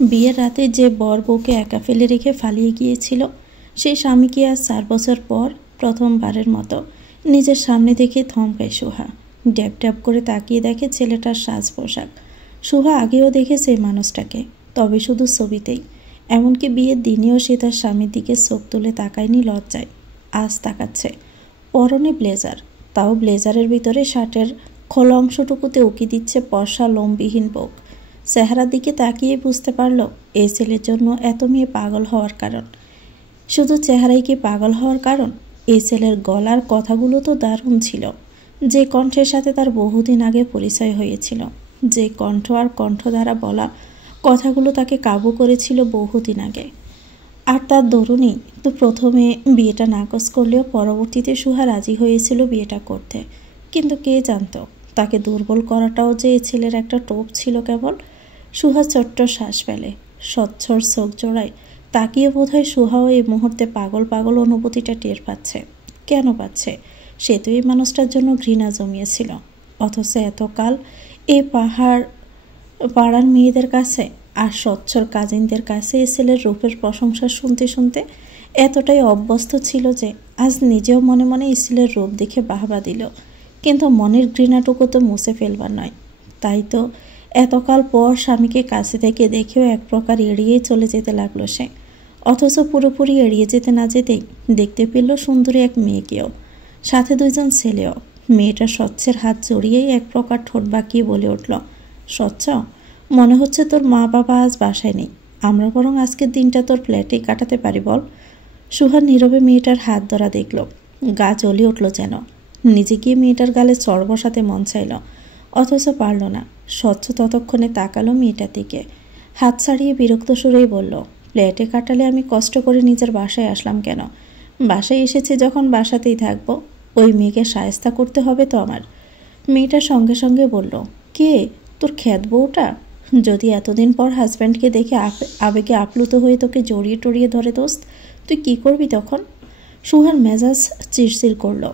বিয়ের রাতে যে বর বউকে একা ফেলে রেখে পালিয়ে গিয়েছিল, সেই স্বামীকে আজ 4 বছর পর প্রথমবারের মতো নিজের সামনে দেখে থমকায় সুহা। ড্যাব ড্যাব করে তাকিয়ে দেখে ছেলেটার সাজ পোশাক। সুহা আগেও দেখেছে এই মানুষটাকে, তবে শুধু ছবিতেই। এমনকি বিয়ের দিনেও সে তার স্বামীর দিকে চোখ তুলে তাকায়নি লজ্জায়। আজ তাকাচ্ছে। পরনে ব্লেজার, তাও ব্লেজারের ভিতরে শার্টের খোলা অংশটুকুতে উকি দিচ্ছে পশা লোমবিহীন বুক। চেহারার দিকে তাকিয়ে বুঝতে পারল এই ছেলের জন্য এত মেয়ে পাগল হওয়ার কারণ। শুধু চেহারাই কি পাগল হওয়ার কারণ? এই ছেলের গলার কথাগুলো তো দারুণ ছিল। যে কণ্ঠের সাথে তার বহুদিন আগে পরিচয় হয়েছিল, যে কণ্ঠ আর কণ্ঠ দ্বারা বলা কথাগুলো তাকে কাবু করেছিল বহুদিন আগে। আর তার দরুনই তো প্রথমে বিয়েটা নাকচ করলেও পরবর্তীতে সুহা রাজি হয়েছিল বিয়েটা করতে। কিন্তু কে জানত তাকে দুর্বল করাটাও যে এই ছেলের একটা টোপ ছিল কেবল। সুহা ছোট্ট শ্বাস ফেলে, স্বচ্ছর চোখ জোড়ায় তাকিয়ে বোধহয় সুহাও এই মুহূর্তে পাগল পাগল অনুভূতিটা টের পাচ্ছে। কেন পাচ্ছে? সে তো এই মানুষটার জন্য ঘৃণা জমিয়েছিল, অথচ এতকাল এই পাড়ার মেয়েদের কাছে আর স্বচ্ছর কাজিনদের কাছে এই ছেলের রূপের প্রশংসা শুনতে শুনতে এতটাই অভ্যস্ত ছিল যে আজ নিজেও মনে মনে এই ছেলের রূপ দেখে বাহবা দিল। কিন্তু মনের ঘৃণাটুকু তো মুছে ফেলবার নয়। তাই তো এতকাল পর স্বামীকে কাছে থেকে দেখেও এক প্রকার এড়িয়েই চলে যেতে লাগলো সে। অথচ পুরোপুরি এড়িয়ে যেতে না যেতেই দেখতে পেল সুন্দরী এক মেয়েকেও, সাথে 2জন ছেলেও। মেয়েটা স্বচ্ছের হাত জড়িয়েই এক প্রকার ঠোঁট বাঁকিয়ে বলে উঠল, স্বচ্ছ, মনে হচ্ছে তোর মা বাবা আজ বাসায় নেই। আমরা বরং আজকের দিনটা তোর ফ্ল্যাটেই কাটাতে পারি বল। সুহা নীরবে মেয়েটার হাত ধরা দেখল, গা জ্বলে উঠল যেন। নিজে গিয়ে মেয়েটার গালে চড় বসাতে মন চাইল, অথচ পারল না। স্বচ্ছ ততক্ষণে তাকালো মেয়েটার দিকে, হাত ছাড়িয়ে বিরক্ত সুরেই বলল, ফ্ল্যাটে কাটালে আমি কষ্ট করে নিজের বাসায় আসলাম কেন? বাসায় এসেছি যখন বাসাতেই থাকবো। ওই মেয়েকে শায়েস্তা করতে হবে তো আমার। মেয়েটা সঙ্গে সঙ্গে বলল, কে? তোর খ্যাত বউটা? যদি এতদিন পর হাজব্যান্ডকে দেখে আবেগে আপ্লুত হয়ে তোকে জড়িয়ে টড়িয়ে ধরে দোস্ত, তুই কি করবি তখন? সুহার মেজাজ চিরচির করল।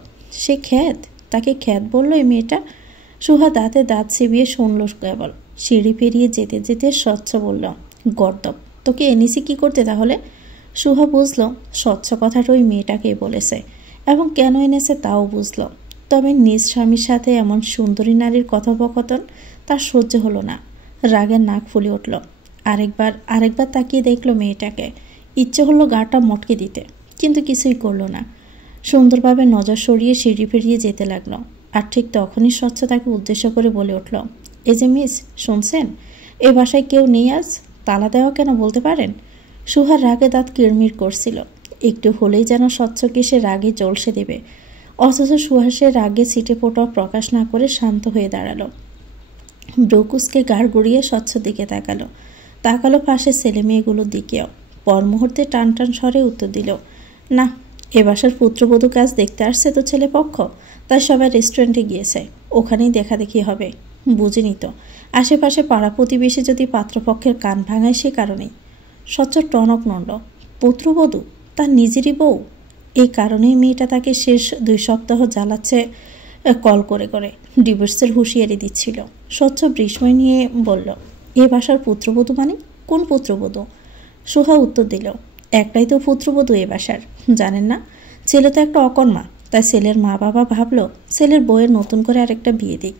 সে খ্যাত? তাকে খ্যাত বলল এই মেয়েটা? সুহা দাঁতে দাঁত চিবিয়ে শুনল কেবল। সিঁড়ি পেরিয়ে যেতে যেতে স্বচ্ছ বলল, গর্দব, তোকে এনেছি কি করতে তাহলে? সুহা বুঝল স্বচ্ছ কথাটা ওই মেয়েটাকেই বলেছে, এবং কেন এনেছে তাও বুঝল। তবে নিজ স্বামীর সাথে এমন সুন্দরী নারীর কথোপকথন তার সহ্য হলো না। রাগের নাক ফুলে উঠল। আরেকবার তাকিয়ে দেখল মেয়েটাকে। ইচ্ছে হলো গাটা মটকে দিতে, কিন্তু কিছুই করল না। সুন্দরভাবে নজর সরিয়ে সিঁড়ি পেরিয়ে যেতে লাগলো। আর ঠিক তখনই স্বচ্ছ তাকে উদ্দেশ্য করে বলে উঠল, এই যে মিস, শুনছেন? এ বাসায় কেউ নেই আজ? তালা দেওয়া কেন বলতে পারেন? সুহার রাগে দাঁত কিড়মিড় করছিল। একটু হলেই যেন স্বচ্ছকে সে রাগে জলসে দেবে, অথচ সুহাসের রাগে ছিটে ফোঁটা প্রকাশ না করে শান্ত হয়ে দাঁড়ালো। ব্রকুসকে গাড় গড়িয়ে স্বচ্ছ দিকে তাকালো পাশে ছেলে মেয়েগুলোর দিকেও। পর মুহূর্তে টান টান স্বরে উত্তর দিল, না, এ বাসার পুত্রবধূ কাজ দেখতে আসছে তো ছেলে পক্ষ, তাই সবাই রেস্টুরেন্টে গিয়েছে, ওখানেই দেখাদেখি হবে। বুঝিনি তো, আশেপাশে পাড়া প্রতিবেশী যদি পাত্রপক্ষের কান ভাঙায় সে কারণেই। স্বচ্ছ টনক নড়ল। পুত্রবধূ? তার নিজেরই বউ? এই কারণেই মেয়েটা তাকে শেষ 2 সপ্তাহ জ্বালাচ্ছে কল করে করে, ডিভোর্সের হুঁশিয়ারি দিচ্ছিল। স্বচ্ছ বিস্ময় নিয়ে বলল, এ বাসার পুত্রবধূ মানে? কোন পুত্রবধূ? সুহা উত্তর দিল, একটাই তো পুত্রবধূ এ বাসার, জানেন না? ছেলে তো একটা অকর্মা, তাই ছেলের মা বাবা ভাবলো ছেলের বউয়ের নতুন করে আরেকটা বিয়ে দিক।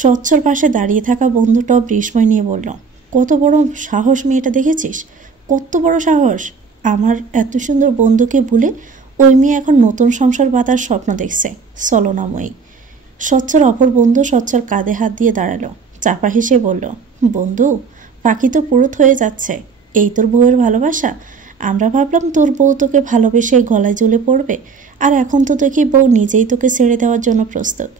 স্বচ্ছর পাশে দাঁড়িয়ে থাকা বন্ধুটাও বিস্ময় নিয়ে বলল, কত বড় সাহস মেয়েটা, দেখেছিস? কত বড় সাহস! আমার এত সুন্দর বন্ধুকে ভুলে ওই মেয়ে এখন নতুন সংসার বাঁধার স্বপ্ন দেখছে, ছলনাময়ী। স্বচ্ছর অপর বন্ধু স্বচ্ছর কাঁধে হাত দিয়ে দাঁড়ালো, চাপা হেসে বলল, বন্ধু, পাখি তো পুরুত হয়ে যাচ্ছে। এই তোর বউয়ের ভালোবাসা? আমরা ভাবলাম তোর বউ তোকে ভালোবেসে গলায় জ্বলে পড়বে, আর এখন তো দেখি বউ নিজেই তোকে ছেড়ে দেওয়ার জন্য প্রস্তুত।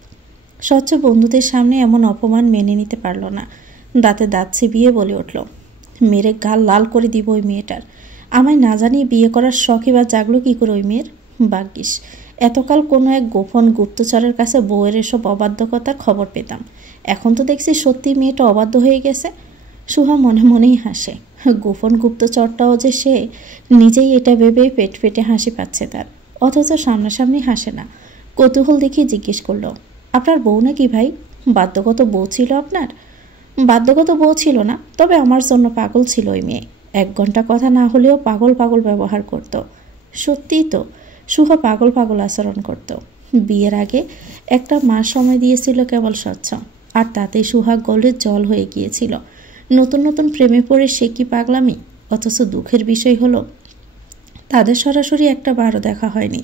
স্বচ্ছ বন্ধুদের সামনে এমন অপমান মেনে নিতে পারল না। দাঁতে দাঁত চিবিয়ে বলে উঠল, মেরে গাল লাল করে দিব ওই মেয়েটার। আমায় না জানিয়ে বিয়ে করার শখই বা জাগলো কি করে ওই মেয়ের? ভাগ্যিস এতকাল কোনো এক গোপন গুপ্তচরের কাছে বউয়ের এসব অবাধ্যকতার খবর পেতাম। এখন তো দেখছি সত্যি মেয়েটা অবাধ্য হয়ে গেছে। সুহা মনে মনেই হাসে। গোপন গুপ্তচরটাও যে সে নিজেই এটা ভেবে পেট ফেটে হাসি পাচ্ছে তার, অথচ সামনাসামনি হাসে না। কৌতূহল দেখিয়ে জিজ্ঞেস করলো, আপনার বউ নাকি ভাই? বাধ্যগত বউ ছিল আপনার? বাধ্যগত বউ ছিল না, তবে আমার জন্য পাগল ছিল ওই মেয়ে। 1 ঘন্টা কথা না হলেও পাগল পাগল ব্যবহার করত। সত্যিই তো, সুহা পাগল পাগল আচরণ করত। বিয়ের আগে 1 মাস সময় দিয়েছিল কেবল স্বচ্ছ, আর তাতে সুহা গলে জল হয়ে গিয়েছিল। নতুন নতুন প্রেমে পড়ে সে কি পাগলামি! অথচ দুঃখের বিষয় হলো তাদের সরাসরি একটা বারও দেখা হয়নি।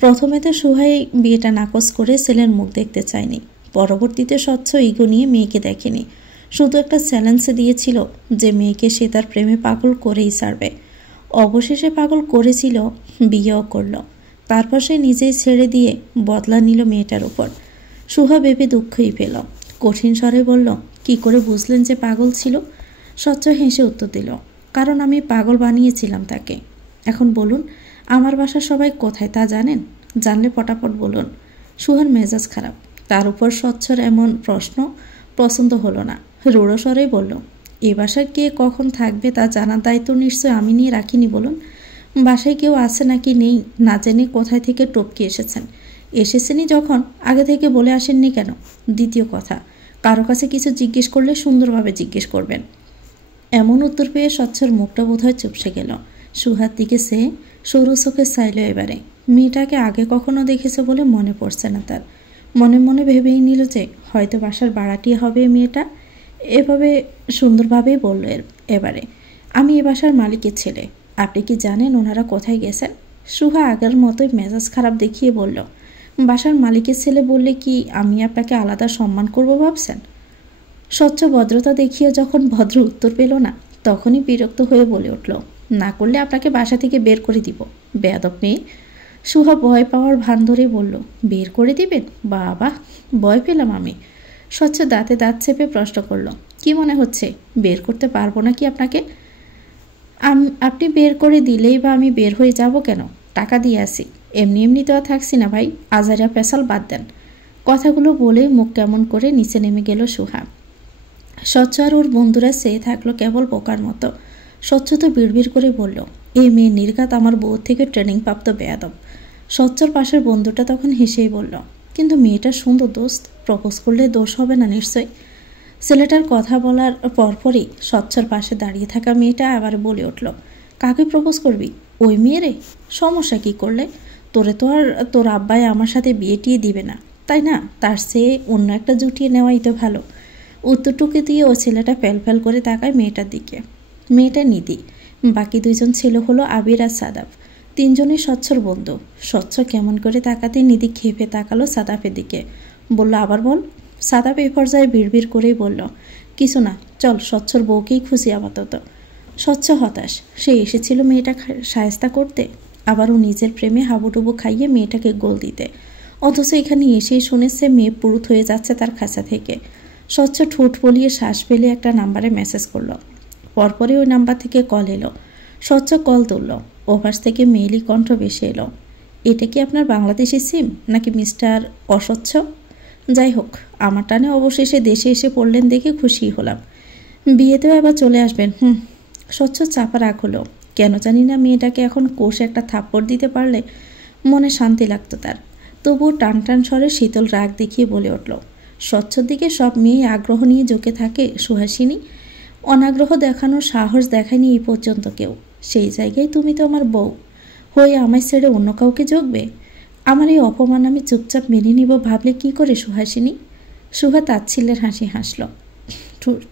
প্রথমে তো সুহাই বিয়েটা নাকচ করে ছেলের মুখ দেখতে চায়নি। পরবর্তীতে স্বচ্ছ ইগো নিয়ে মেয়েকে দেখেনি, শুধু একটা চ্যালেঞ্জ দিয়েছিল যে মেয়েকে সে তার প্রেমে পাগল করেই ছাড়বে। অবশেষে পাগল করেছিল, বিয়েও করলো। তারপর সে নিজেই ছেড়ে দিয়ে বদলা নিল মেয়েটার উপর। সুহা ভেবে দুঃখই পেল। কঠিন স্বরে বলল, কি করে বুঝলেন যে পাগল ছিল? স্বচ্ছ হেসে উত্তর দিল, কারণ আমি পাগল বানিয়েছিলাম তাকে। এখন বলুন, আমার বাসার সবাই কোথায় তা জানেন? জানলে পটাপট বলুন। সুহার মেজাজ খারাপ। তার উপর স্বচ্ছর এমন প্রশ্ন পছন্দ হলো না। রূঢ় স্বরেই বলল, এ বাসায় কে কখন থাকবে তা জানার দায়িত্ব নিশ্চয় আমি নিয়ে রাখিনি। বলুন, বাসায় কেউ আছে নাকি নেই না জেনে কোথায় থেকে টপকে এসেছেন? এসেছেনই যখন আগে থেকে বলে আসেননি কেন? দ্বিতীয় কথা, কারো কাছে কিছু জিজ্ঞেস করলে সুন্দরভাবে জিজ্ঞেস করবেন। এমন উত্তর পেয়ে স্বচ্ছর মুখটা বোধহয় চুপসে গেল। সুহার দিকে সে সরু চোখে চাইল। এবারে মেয়েটাকে আগে কখনো দেখেছে বলে মনে পড়ছে না তার। মনে মনে ভেবেই নিল যে হয়তো বাসার ভাড়াটিয়া হবে মেয়েটা। এভাবে সুন্দরভাবেই বলল, এবারে আমি এ বাসার মালিকের ছেলে। আপনি কি জানেন ওনারা কোথায় গেছেন? সুহা আগের মতোই মেজাজ খারাপ দেখিয়ে বলল, বাসার মালিকের ছেলে বললে কি আমি আপনাকে আলাদা সম্মান করব ভাবছেন? স্বচ্ছ ভদ্রতা দেখিয়ে যখন ভদ্র উত্তর পেল না, তখনই বিরক্ত হয়ে বলে উঠল, না করলে আপনাকে বাসা থেকে বের করে দিব, বেয়াদব মেয়ে। সুহা ভয় পাওয়ার ভান ধরে বলল, বের করে দিবেন? বাবা, ভয় পেলাম আমি। স্বচ্ছ দাঁতে দাঁত চেপে প্রশ্ন করল, কি মনে হচ্ছে বের করতে পারবো নাকি আপনাকে? আপনি বের করে দিলেই বা আমি বের হয়ে যাব কেন? টাকা দিয়ে আসি, এমনি এমনি তো আর থাকছি না ভাই। আজারিয়া পেশাল বাদ দেন। কথাগুলো বলে মুখ কেমন করে নিচে নেমে গেল সুহা। স্বচ্ছ আর ওর বন্ধুরা চেয়ে থাকলো কেবল বোকার মতো। স্বচ্ছ তো বিড়বিড় করে বলল, এই মেয়ে নির্ঘাত আমার বউ থেকে ট্রেনিং প্রাপ্ত বেয়াদব। স্বচ্ছর পাশের বন্ধুটা তখন হেসেই বলল, কিন্তু মেয়েটা সুন্দর দোস্ত, প্রপোজ করলে দোষ হবে না নিশ্চয়। ছেলেটার কথা বলার পরপরই স্বচ্ছর পাশে দাঁড়িয়ে থাকা মেয়েটা আবার বলে উঠল, কাকে প্রপোজ করবি? ওই মেয়েরে? সমস্যা কি করলে? তোরে তো আর তোর আব্বাই আমার সাথে বিয়ে টিয়ে দিবে না, তাই না? তার চেয়ে অন্য একটা জুটিয়ে নেওয়াই তো ভালো। উত্তরটুকু দিয়ে ও ছেলেটা ফ্যাল করে তাকায় মেয়েটার দিকে। মেয়েটা নীতি। বাকি 2 জন ছেলে হলো আবির আর সাদাফ। 3 জনই স্বচ্ছর বন্ধু। স্বচ্ছ কেমন করে তাকাতে নিধি খেপে তাকালো সাদাফের দিকে। বলল, আবার বল। সাদাফ এই পর্যায়ে বিড়বিড় করেই বলল, কিছু না, চল স্বচ্ছর বউকেই খুশি আপাতত। স্বচ্ছ হতাশ। সে এসেছিল মেয়েটা শায়েস্তা করতে, আবারও নিজের প্রেমে হাবুডুবু খাইয়ে মেয়েটাকে গোল দিতে। অথচ এখানে এসেই শুনেছে মেয়ে পুরুত হয়ে যাচ্ছে তার খাঁচা থেকে। স্বচ্ছ ঠোঁট বলিয়ে শ্বাস ফেলে একটা নাম্বারে মেসেজ করল। পরপরই ওই নাম্বার থেকে কল এলো। স্বচ্ছ কল তুলল। ওপাশ থেকে মেয়েলি কণ্ঠ ভেসে এলো, এটা কি আপনার বাংলাদেশি সিম নাকি মিস্টার অস্বচ্ছ? যাই হোক, আমার টানে অবশেষে দেশে এসে পড়লেন দেখে খুশি হলাম। বিয়েতেও এবার চলে আসবেন। স্বচ্ছ চাপা রাগ হলো। কেন জানি না মেয়েটাকে এখন কোষে একটা থাপ্পড় দিতে পারলে মনে শান্তি লাগতো তার। তবুও টান টান স্বরে শীতল রাগ দেখিয়ে বলে উঠল, স্বচ্ছর দিকে সব মেয়ে আগ্রহ নিয়ে ঝুঁকে থাকে, সুহাসিনী অনাগ্রহ দেখানোর সাহস দেখায়নি এই পর্যন্ত কেউ। সেই জায়গায় তুমি তো আমার বউ হয়ে আমায় ছেড়ে অন্য কাউকে ঝুঁকবে? আমার এই অপমান আমি চুপচাপ মেনে নিব ভাবলে কি করে সুহাসিনী? সুহা তাচ্ছিল্যের হাসি হাসল,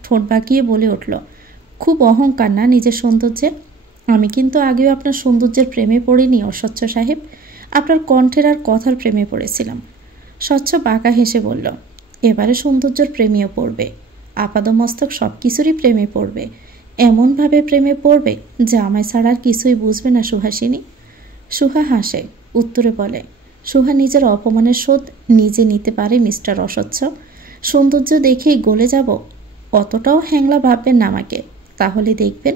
ঠোঁট বাঁকিয়ে বলে উঠল, খুব অহংকার না নিজের সৌন্দর্যে? আমি কিন্তু আগেও আপনার সৌন্দর্যের প্রেমে পড়িনি অস্বচ্ছ সাহেব, আপনার কণ্ঠের আর কথার প্রেমে পড়েছিলাম। স্বচ্ছ বাঁকা হেসে বলল, এবারে সৌন্দর্যের প্রেমেও পড়বে, আপাদমস্তক সব কিছুরই প্রেমে পড়বে। এমনভাবে প্রেমে পড়বে যে আমায় ছাড়া আর কিছুই বুঝবে না সুহাসিনী। সুহা হাসে, উত্তরে বলে, সুহা নিজের অপমানের শোধ নিজে নিতে পারে মিস্টার অস্বচ্ছ। সৌন্দর্য দেখেই গলে যাব অতটাও হ্যাংলা ভাববেন না আমাকে, তাহলে দেখবেন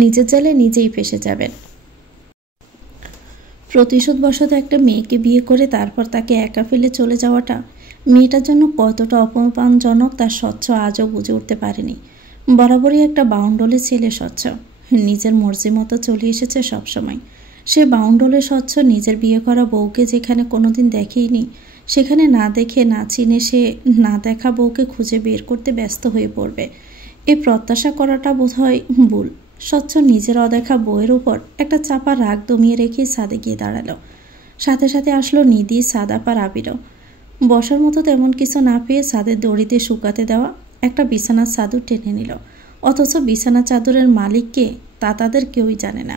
নিজের জালে নিজেই ফেসে যাবেন। প্রতিশোধবশত একটা মেয়েকে বিয়ে করে তারপর তাকে একা ফেলে চলে যাওয়াটা মেয়েটার জন্য কতটা অপমানজনক তা স্বচ্ছ আজও বুঝে উঠতে পারেনি। বরাবরই একটা বাউন্ডলে ছেলে স্বচ্ছ, নিজের মর্জি মতো চলে এসেছে সবসময়। সে বাউন্ডলে স্বচ্ছ নিজের বিয়ে করা বউকে যেখানে কোনোদিন দেখেইনি, সেখানে না দেখে না চিনে সে না দেখা বউকে খুঁজে বের করতে ব্যস্ত হয়ে পড়বে। এই প্রত্যাশা করাটা বোধহয় ভুল। স্বচ্ছ নিজের অদেখা বউয়ের উপর একটা চাপা রাগ দমিয়ে রেখে ছাদে গিয়ে দাঁড়ালো। সাথে সাথে আসলো নিধি, সাদাপার আবিরও। বসার মতো তেমন কিছু না পেয়ে ছাদের দড়িতে শুকাতে দেওয়া একটা বিছানার চাদর টেনে নিল। অথচ বিছানা চাদরের মালিককে তা তাদের কেউই জানে না।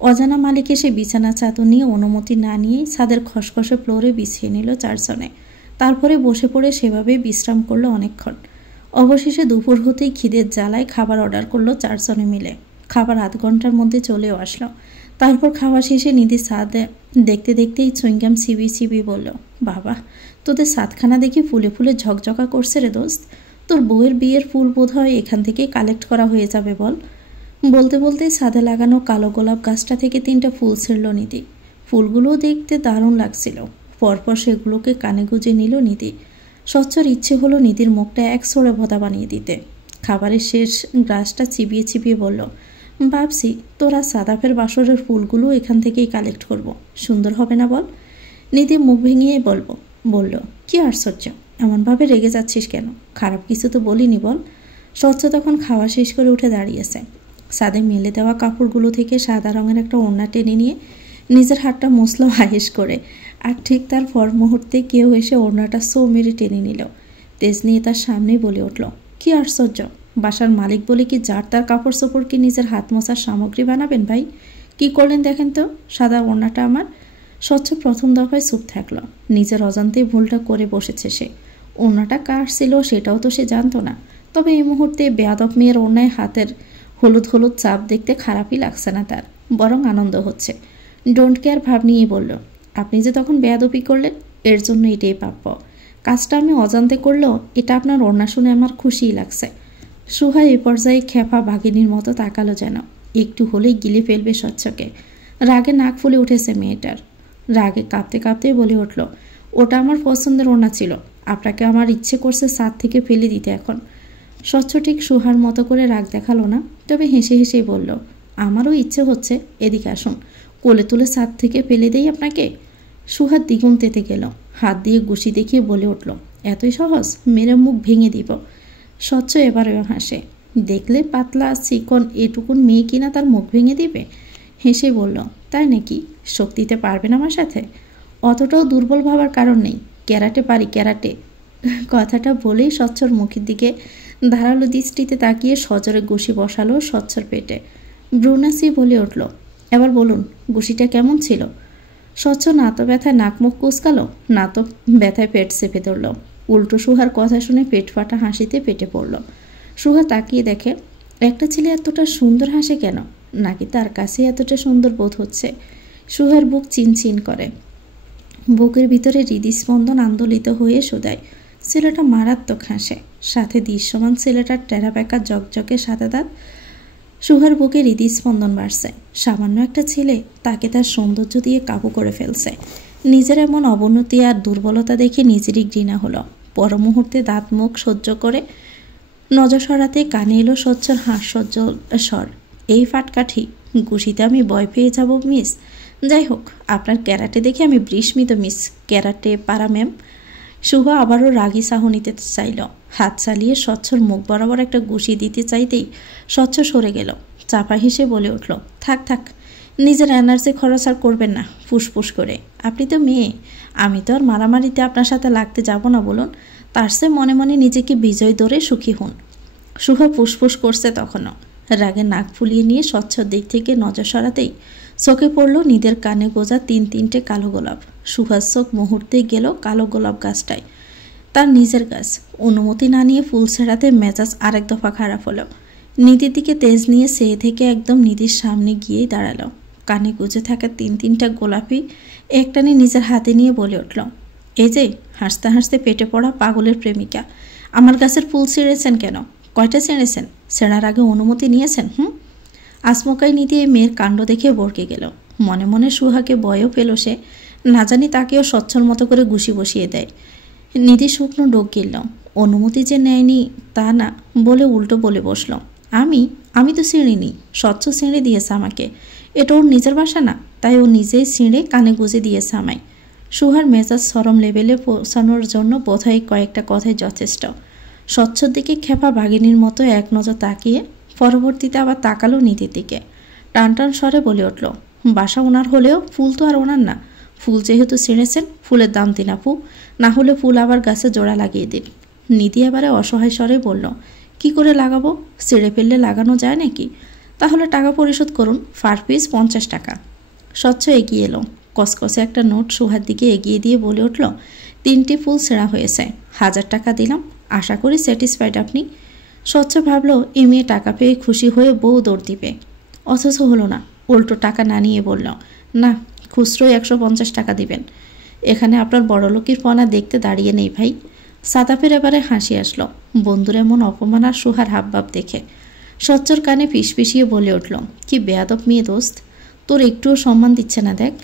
অজানা মালিক এসে বিছানা চাদর নিয়ে অনুমতি না নিয়েই ছাদের খসখসে ফ্লোরে বিছিয়ে নিল চারজনে। তারপরে বসে পড়ে সেভাবেই বিশ্রাম করলো অনেকক্ষণ। অবশেষে দুপুর হতেই খিদের জ্বালায় খাবার অর্ডার করলো চারজনে মিলে। খাবার আধ ঘন্টার মধ্যে চলেও আসলো। তারপর খাওয়া শেষে নিধি ছাদে দেখতে দেখতেই চুইংগাম চিবিয়ে চিবিয়ে বলল, বাবা, তোদের ছাদখানা দেখি ফুলে ফুলে ঝকঝকা করছে রে দোস্ত। তোর বউয়ের বিয়ের ফুল বোধ হয় এখান থেকেই কালেক্ট করা হয়ে যাবে বল। বলতে বলতেই ছাদে লাগানো কালো গোলাপ গাছটা থেকে 3টা ফুল ছিঁড়ল নিধি। ফুলগুলোও দেখতে দারুণ লাগছিল। পরপর সেগুলোকে কানে গুজে নিল নিধি। স্বচ্ছর ইচ্ছে হলো নিধির মুখটা এক ছোড়ে ভোঁতা বানিয়ে দিতে। খাবারের শেষ গ্রাসটা চিবিয়ে চিবিয়ে বলল, ভাবছি তোরা সাদাফের বাসরের ফুলগুলো এখান থেকেই কালেক্ট করব। সুন্দর হবে না বল? নিধি মুখ ভেঙিয়ে বলল, কি আশ্চর্য, এমনভাবে রেগে যাচ্ছিস কেন? খারাপ কিছু তো বলিনি বল। স্বচ্ছ তখন খাওয়া শেষ করে উঠে দাঁড়িয়েছে। ছাদে মেলে দেওয়া কাপড়গুলো থেকে সাদা রঙের একটা ওড়না টেনে নিয়ে নিজের হাতটা মুছল হাইস করে। আর ঠিক তার পর মুহূর্তে কেউ এসে ওড়নাটা সো মেরে টেনে নিল। তেজ নিয়ে তার সামনেই বলে উঠল, কি আশ্চর্য, বাসার মালিক বলে কি যার তার কাপড় চোপড় কি নিজের হাত মোছার সামগ্রী বানাবেন ভাই? কি করলেন দেখেন তো, সাদা ওড়নাটা আমার। স্বচ্ছ প্রথম দফায় চুপ থাকল। নিজের অজান্তেই ভুলটা করে বসেছে সে। ওড়নাটা কার ছিল সেটাও তো সে জানতো না। তবে এই মুহূর্তে বেয়াদব মেয়ের ওড়নায় হাতের হলুদ হলুদ চাপ দেখতে খারাপই লাগছে না তার, বরং আনন্দ হচ্ছে। ডোন্ট কেয়ার ভাব নিয়ে বলল, আপনি যে তখন বেয়াদবি করলেন, এর জন্য এটাই প্রাপ্য। কাজটা আমি অজান্তে করলেও এটা আপনার ওড়না শুনে আমার খুশিই লাগছে। সুহা এ পর্যায়ে খেপা বাঘিনীর মতো তাকালো, যেন একটু হলেই গিলে ফেলবে স্বচ্ছকে। রাগে নাক ফুলে উঠেছে মেয়েটার। রাগে কাঁপতে কাঁপতে বলে উঠল, ওটা আমার পছন্দের ওড়না ছিল, আপনাকে আমার ইচ্ছে করছে ছাদ থেকে ফেলে দিতে এখন। স্বচ্ছ ঠিক সুহার মতো করে রাগ দেখালো না, তবে হেসে হেসেই বলল, আমারও ইচ্ছে হচ্ছে, এদিকে আসুন, কোলে তুলে ছাদ থেকে ফেলে দেই আপনাকে। সুহার দ্বিগুণ তেতে গেল। হাত দিয়ে গুষি দেখিয়ে বলে উঠল, এতই সহজ, মেরে মুখ ভেঙে দিব। স্বচ্ছ এবারেও হাসে। দেখলে পাতলা চিকন এটুকুন মেয়ে কিনা তার মুখ ভেঙে দিবে। হেসে বলল, তাই নাকি? শক্তিতে পারবেন আমার সাথে? অতটাও দুর্বল ভাবার কারণ নেই, ক্যারাটে পারি, ক্যারাটে। কথাটা বলেই স্বচ্ছর মুখের দিকে ধারালো দৃষ্টিতে তাকিয়ে সজরে গুষি বসালো স্বচ্ছর পেটে। ব্রুনাসি বলে উঠল, এবার বলুন, গুষিটা কেমন ছিল? স্বচ্ছ না তো ব্যথায় নাক মুখ কুচকালো, না তো ব্যথায় পেট চেপে ধরল। উল্টো সুহার কথা শুনে পেট ফাটা হাসিতে পেটে পড়ল। সুহা তাকিয়ে দেখে একটা ছেলে এতটা সুন্দর হাসে কেন, নাকি তার কাছে এতটা সুন্দর বোধ হচ্ছে। সুহার বুক চিনচিন করে, বুকের ভিতরে হৃদস্পন্দন আন্দোলিত হয়ে শোধায়। ছেলেটা মারাত্মক হাসে, সাথে দৃশ্যমান ছেলেটার টেরা বেঁকা জকজকে সাদা দাঁত। সুহার বুকে হৃদস্পন্দন বাড়ছে। সামান্য একটা ছেলে তাকে তার সৌন্দর্য দিয়ে কাবু করে ফেলছে। নিজের এমন অবনতি আর দুর্বলতা দেখে নিজেরই ঘৃণা হলো। পর মুহূর্তে দাঁত মুখ সহ্য করে নজর সরাতে কানে এলো স্বচ্ছর হাস্যজ্জ্বল স্বর, এই ফাটকাঠি, গুষিতে আমি ভয় পেয়ে যাব মিস। যাই হোক, আপনার ক্যারাটে দেখে আমি বিস্মিত মিস ক্যারাটে পারা ম্যাম। সুহা আবারও রাগী সাহ নিতে চাইল। হাত চালিয়ে স্বচ্ছর মুখ বরাবর একটা গুষি দিতে চাইতেই স্বচ্ছ সরে গেল। চাপা হেসে বলে উঠল, থাক থাক, নিজের এনার্জি খরচ আর করবেন না ফুসফুস করে। আপনি তো মেয়ে, আমি তো আর মারামারিতে আপনার সাথে লাগতে যাব না বলুন। তার চেয়ে মনে মনে নিজেকে বিজয় দৌড়ে সুখী হন। সুহা ফুসফুস করছে তখনও। রাগে নাক ফুলিয়ে নিয়ে স্বচ্ছর দিক থেকে নজর সরাতেই চোখে পড়ল নিদের কানে গোজা 3-3টে কালো গোলাপ। সুহার চোখ মুহূর্তে গেল কালো গোলাপ গাছটায়। তার নিজের গাছ। অনুমতি না নিয়ে ফুল ছেড়াতে মেজাজ আরেক দফা খারাপ হলো। নিধির দিকে তেজ নিয়ে সে থেকে একদম নিধির সামনে গিয়েই দাঁড়ালো। কানে গুজে থাকা 3-3টা গোলাপি একটানে নিজের হাতে নিয়ে বলে উঠল, এই যে হাসতে হাসতে পেটে পড়া পাগলের প্রেমিকা, আমার গাছের ফুল ছিঁড়েছেন কেন? কয়টা ছিঁড়েছেন? ছেঁড়ার আগে অনুমতি নিয়েছেন? আসমকাই নিধি এই মেয়ের কাণ্ড দেখে বরকে গেল। মনে মনে সুহাকে ভয়ও পেল সে। না জানি তাকেও স্বচ্ছর মতো করে গুষি বসিয়ে দেয়। নিধি শুকনো ডোক গেল। অনুমতি যে নেয়নি তা না বলে উল্টো বলে বসল, আমি তো ছিঁড়িনি, স্বচ্ছ ছিঁড়ে দিয়েছে আমাকে। এটা ওর নিজের বাসা না, তাই ও নিজেই ছিঁড়ে কানে গুজে দিয়েছে আমায়। সুহার মেজাজ চরম লেভেলে পৌঁছানোর জন্য বোধহয় কয়েকটা কথাই যথেষ্ট। স্বচ্ছর দিকে খেপা বাঘিনীর মতো এক নজর তাকিয়ে পরবর্তীতে আবার তাকালো নিধির দিকে। টানটান স্বরে বলে উঠল, বাসা ওনার হলেও ফুল তো আর ওনার না। ফুল যেহেতু ছিঁড়েছেন, ফুলের দাম দিন আপু, না হলে ফুল আবার গাছে জোড়া লাগিয়ে দিন। নিধি এবারে অসহায় স্বরে বলল, কি করে লাগাবো? ছিঁড়ে ফেললে লাগানো যায় নাকি? তাহলে টাকা পরিশোধ করুন, পার পিস 50 টাকা। স্বচ্ছ এগিয়ে এলো, কসকসে একটা নোট সুহার দিকে এগিয়ে দিয়ে বলে উঠল, 3টি ফুল ছেঁড়া হয়েছে, 1000 টাকা দিলাম, আশা করি স্যাটিসফাইড আপনি। স্বচ্ছ ভাবলো এ মেয়ে টাকা পেয়ে খুশি হয়ে বউ দৌড় দিবে, অথচ হলো না। উল্টো টাকা না নিয়ে বলল, না, খুচরোই 150 টাকা দিবেন। এখানে আপনার বড়লোকির পনা দেখতে দাঁড়িয়ে নেই ভাই। সাদাফের এবারে হাসি আসলো বন্ধুর এমন অপমান আর সুহার হাবভাব দেখে। স্বচ্ছর কানে ফিসফিসিয়ে বলে উঠল, কি বেয়াদব মেয়ে দোস্ত, তোর একটুও সম্মান দিচ্ছে না দেখ।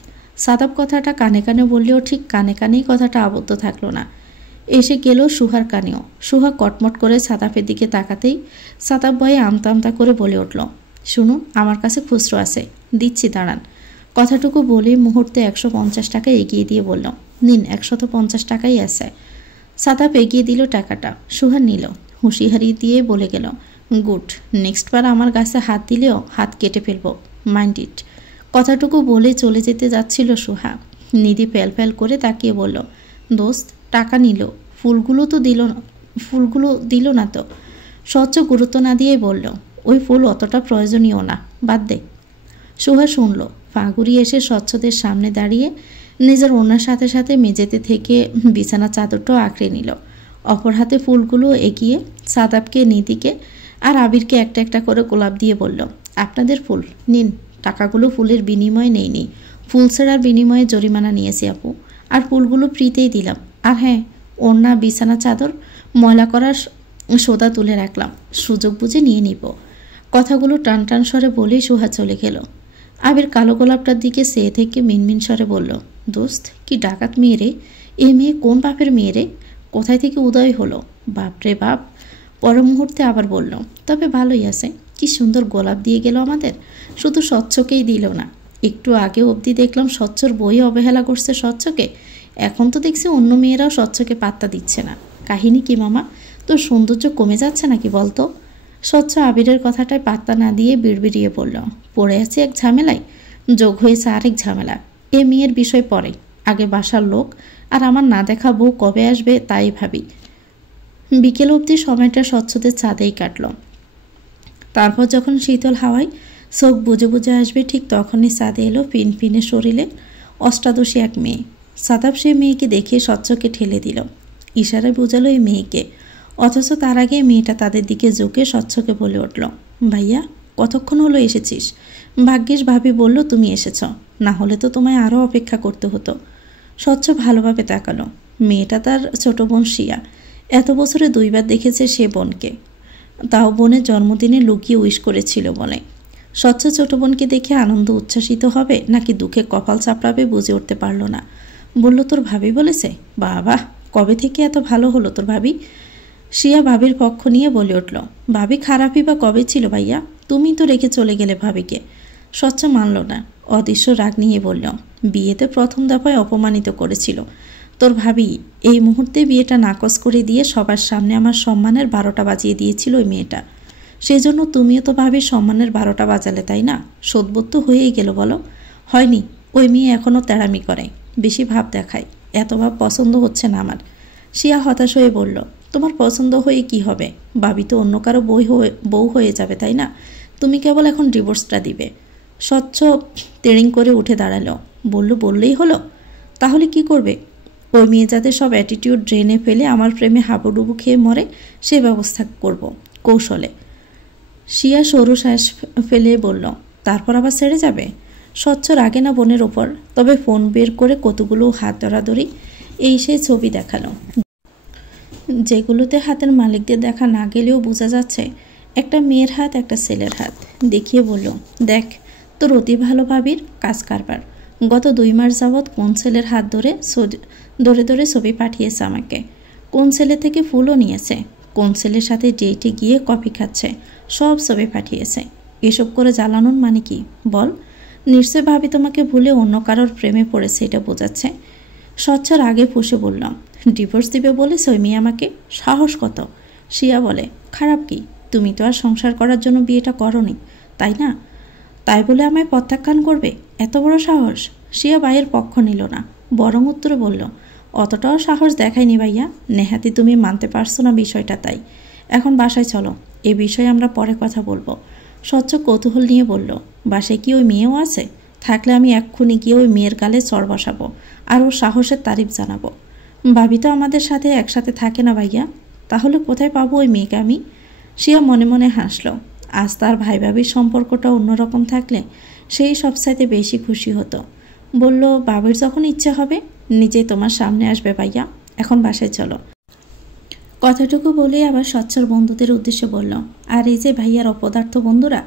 সাদাব কথাটা কানে কানে বললেও ঠিক কানে কানেই কথাটা আবদ্ধ থাকলো না, এসে গেল সুহার কানেও। সুহা কটমট করে সাদাফের দিকে তাকাতেই সাদাব ভয়ে আমতা আমতা করে বলে উঠল, শুনুন, আমার কাছে খুচরো আছে, দিচ্ছি, দাঁড়ান। কথাটুকু বলেই মুহূর্তে 150 টাকা এগিয়ে দিয়ে বলল, নিন, 150 টাকাই আছে। সাদাব এগিয়ে দিল টাকাটা, সুহা নিল, হুঁশিয়ারি দিয়ে বলে গেল, গুড, নেক্সট বার আমার গাছে হাত দিলেও হাত কেটে ফেলবো, মাইন্ড ইট। কথাটুকু বলে চলে যেতে যাচ্ছিল সুহা। নিধি ফেল ফেল করে তাকিয়ে বলল, দোস্ত, টাকা নিল, ফুলগুলো দিল না তো। স্বচ্ছ গুরুত্ব না দিয়ে বলল, ওই ফুল অতটা প্রয়োজনীয় না, বাদ দে। সুহা শুনল, ফাঁগুড়ি এসে স্বচ্ছদের সামনে দাঁড়িয়ে নিজের ওনার সাথে সাথে মেঝেতে থেকে বিছানা চাদরটাও আঁকড়ে নিল। অপর হাতে ফুলগুলো এগিয়ে সাদাবকে, নিধিকে আর আবিরকে একটা একটা করে গোলাপ দিয়ে বলল, আপনাদের ফুল নিন, টাকাগুলো ফুলের বিনিময়ে নেইনি, ফুল ছেঁড়ার বিনিময়ে জরিমানা নিয়েছি আপু, আর ফুলগুলো ফ্রিতেই দিলাম। আর হ্যাঁ, ওড়না, বিছানা চাদর ময়লা করার সোদা তুলে রাখলাম, সুযোগ বুঝে নিয়ে নিব। কথাগুলো টান টান স্বরে বলেই সুহা চলে গেল। আবির কালো গোলাপটার দিকে চেয়ে থেকে মিনমিন স্বরে বলল, দোস্ত, কি ডাকাত মেয়ে রে, এ মেয়ে কোন বাপের মেয়ে রে, কোথায় থেকে উদয় হলো, বাপরে বাপ। পর মুহূর্তে আবার বলল, তবে ভালোই আছে, কি সুন্দর গোলাপ দিয়ে গেল আমাদের, শুধু স্বচ্ছকেই দিল না। একটু আগে অবধি দেখলাম স্বচ্ছর বই অবহেলা করছে স্বচ্ছকে, এখন তো দেখছি অন্য মেয়েরাও স্বচ্ছকে পাত্তা দিচ্ছে না। কাহিনী কি মামা, তোর সৌন্দর্য কমে যাচ্ছে নাকি বলতো? স্বচ্ছ আবিরের কথাটায় পাত্তা না দিয়ে বিড়বিড়িয়ে বলল, পড়ে আছে এক ঝামেলায়, যোগ হয়েছে আরেক ঝামেলা। এ মেয়ের বিষয় পরে, আগে বাসার লোক আর আমার না দেখা বউ কবে আসবে তাই ভাবি। বিকেল অবধি সময়টা স্বচ্ছদের ছাদেই কাটল। তারপর যখন শীতল হাওয়ায় চোখ বুঝে বুঝে আসবে, ঠিক তখনই ছাদে এলো ফিনফিনে শরীরে অষ্টাদশী এক মেয়ে। সাদাব সে মেয়েকে দেখে স্বচ্ছকে ঠেলে দিল, ইশারায় বোঝালো এই মেয়েকে। অথচ তার আগে মেয়েটা তাদের দিকে ঝুঁকে স্বচ্ছকে বলে উঠল, ভাইয়া, কতক্ষণ হলো এসেছিস? ভাগ্যিস ভাবি বলল তুমি এসেছ, না হলে তো তোমায় আরও অপেক্ষা করতে হতো। স্বচ্ছ ভালোভাবে তাকালো, মেয়েটা তার ছোট বোন শিয়া। এত বছরে 2 বার দেখেছে সে বোনকে, তাও বোনের জন্মদিনে লুকিয়ে উইশ করেছিল বলে। স্বচ্ছ ছোট বোনকে দেখে আনন্দ উচ্ছ্বাসিত হবে নাকি দুঃখে কপাল চাপড়াবে বুঝে উঠতে পারল না। বলল, তোর ভাবি বলেছে? বাবা, কবে থেকে এত ভালো হলো তোর ভাবি? শিয়া ভাবির পক্ষ নিয়ে বলে উঠল, ভাবি খারাপই বা কবে ছিল ভাইয়া, তুমি তো রেখে চলে গেলে ভাবিকে। স্বচ্ছ মানল না, অদৃশ্য রাগ নিয়ে বলল, বিয়েতে প্রথম দফায় অপমানিত করেছিল তোর ভাবি, এই মুহূর্তে বিয়েটা নাকচ করে দিয়ে সবার সামনে আমার সম্মানের 12টা বাজিয়ে দিয়েছিল ওই মেয়েটা। সেই জন্য তুমিও তো ভাবির সম্মানের 12টা বাজালে, তাই না? শোধবোধ তো হয়েই গেল বলো। হয়নি, ওই মেয়ে এখনও তেড়ামি করে, বেশি ভাব দেখায়, এত ভাব পছন্দ হচ্ছে না আমার। শিয়া হতাশ হয়ে বলল, তোমার পছন্দ হয়ে কি হবে, ভাবি তো অন্য কারো বউ হয়ে যাবে, তাই না? তুমি কেবল এখন ডিভোর্সটা দিবে। স্বচ্ছ তেড়িং করে উঠে দাঁড়ালো, বললেই হলো, তাহলে কি করবে? ওই মেয়ে যাতে সব অ্যাটিটিউড ড্রেনে ফেলে আমার প্রেমে হাবুডুবু খেয়ে মরে, সে ব্যবস্থা করব কৌশলে। শিয়া সরু শ্বাস ফেলে বলল, তারপর আবার ছেড়ে যাবে? স্বচ্ছ রাগে না বোনের ওপর, তবে ফোন বের করে কতগুলো হাত ধরাধরি এই সেই ছবি দেখালো, যেগুলোতে হাতের মালিকদের দেখা না গেলেও বোঝা যাচ্ছে একটা মেয়ের হাত, একটা ছেলের হাত। দেখিয়ে বলল, দেখ তোর অতি ভালো ভাবির কাজ কারবার, গত 2 মাস যাবৎ কোন ছেলের হাত ধরে ধরে ছবি পাঠিয়েছে আমাকে, কোন ছেলে থেকে ফুলও নিয়েছে, কোন ছেলের সাথে ডেটে গিয়ে কফি খাচ্ছে, সব ছবি পাঠিয়েছে। এসব করে জ্বালানোর মানে কি বল? নিশ্চয় ভাবি তোমাকে ভুলে অন্য কারোর প্রেমে পড়েছে, এটা বোঝাচ্ছে। স্বচ্ছর আগে ফুঁসে বললাম, ডিভোর্স দিবে বলেছে ওই মেয়ে আমাকে? সাহস কত? শিয়া বলে, খারাপ কি? তুমি তো আর সংসার করার জন্য বিয়েটা করনি, তাই না? তাই বলে আমায় প্রত্যাখ্যান করবে? এত বড় সাহস? শিয়া ভাইয়ের পক্ষ নিল না, বরং উত্তরে বলল, অতটাও সাহস দেখায়নি ভাইয়া, নেহাতি তুমি মানতে পারছো না বিষয়টা, তাই এখন বাসায় চলো, এ বিষয়ে আমরা পরে কথা বলবো। স্বচ্ছ কৌতূহল নিয়ে বলল, বাসায় কি ওই মেয়েও আছে? থাকলে আমি এক্ষুনি গিয়ে ওই মেয়ের গালে চড় বসাবো আর ওর সাহসের তারিফ জানাবো। ভাবি তো আমাদের সাথে একসাথে থাকে না ভাইয়া, তাহলে কোথায় পাবো ওই মেয়েকে আমি? শিয়া মনে মনে হাসল। আজ তার ভাই ভাবির সম্পর্কটা অন্যরকম থাকলে সেই সবচাইতে বেশি খুশি হতো। বলল, বাবির যখন ইচ্ছে হবে নিজেই তোমার সামনে আসবে ভাইয়া, এখন বাসায় চলো। কথাটুকু বলেই আবার স্বচ্ছর বন্ধুদের উদ্দেশ্যে বলল, আর এই যে ভাইয়ার অপদার্থ বন্ধুরা,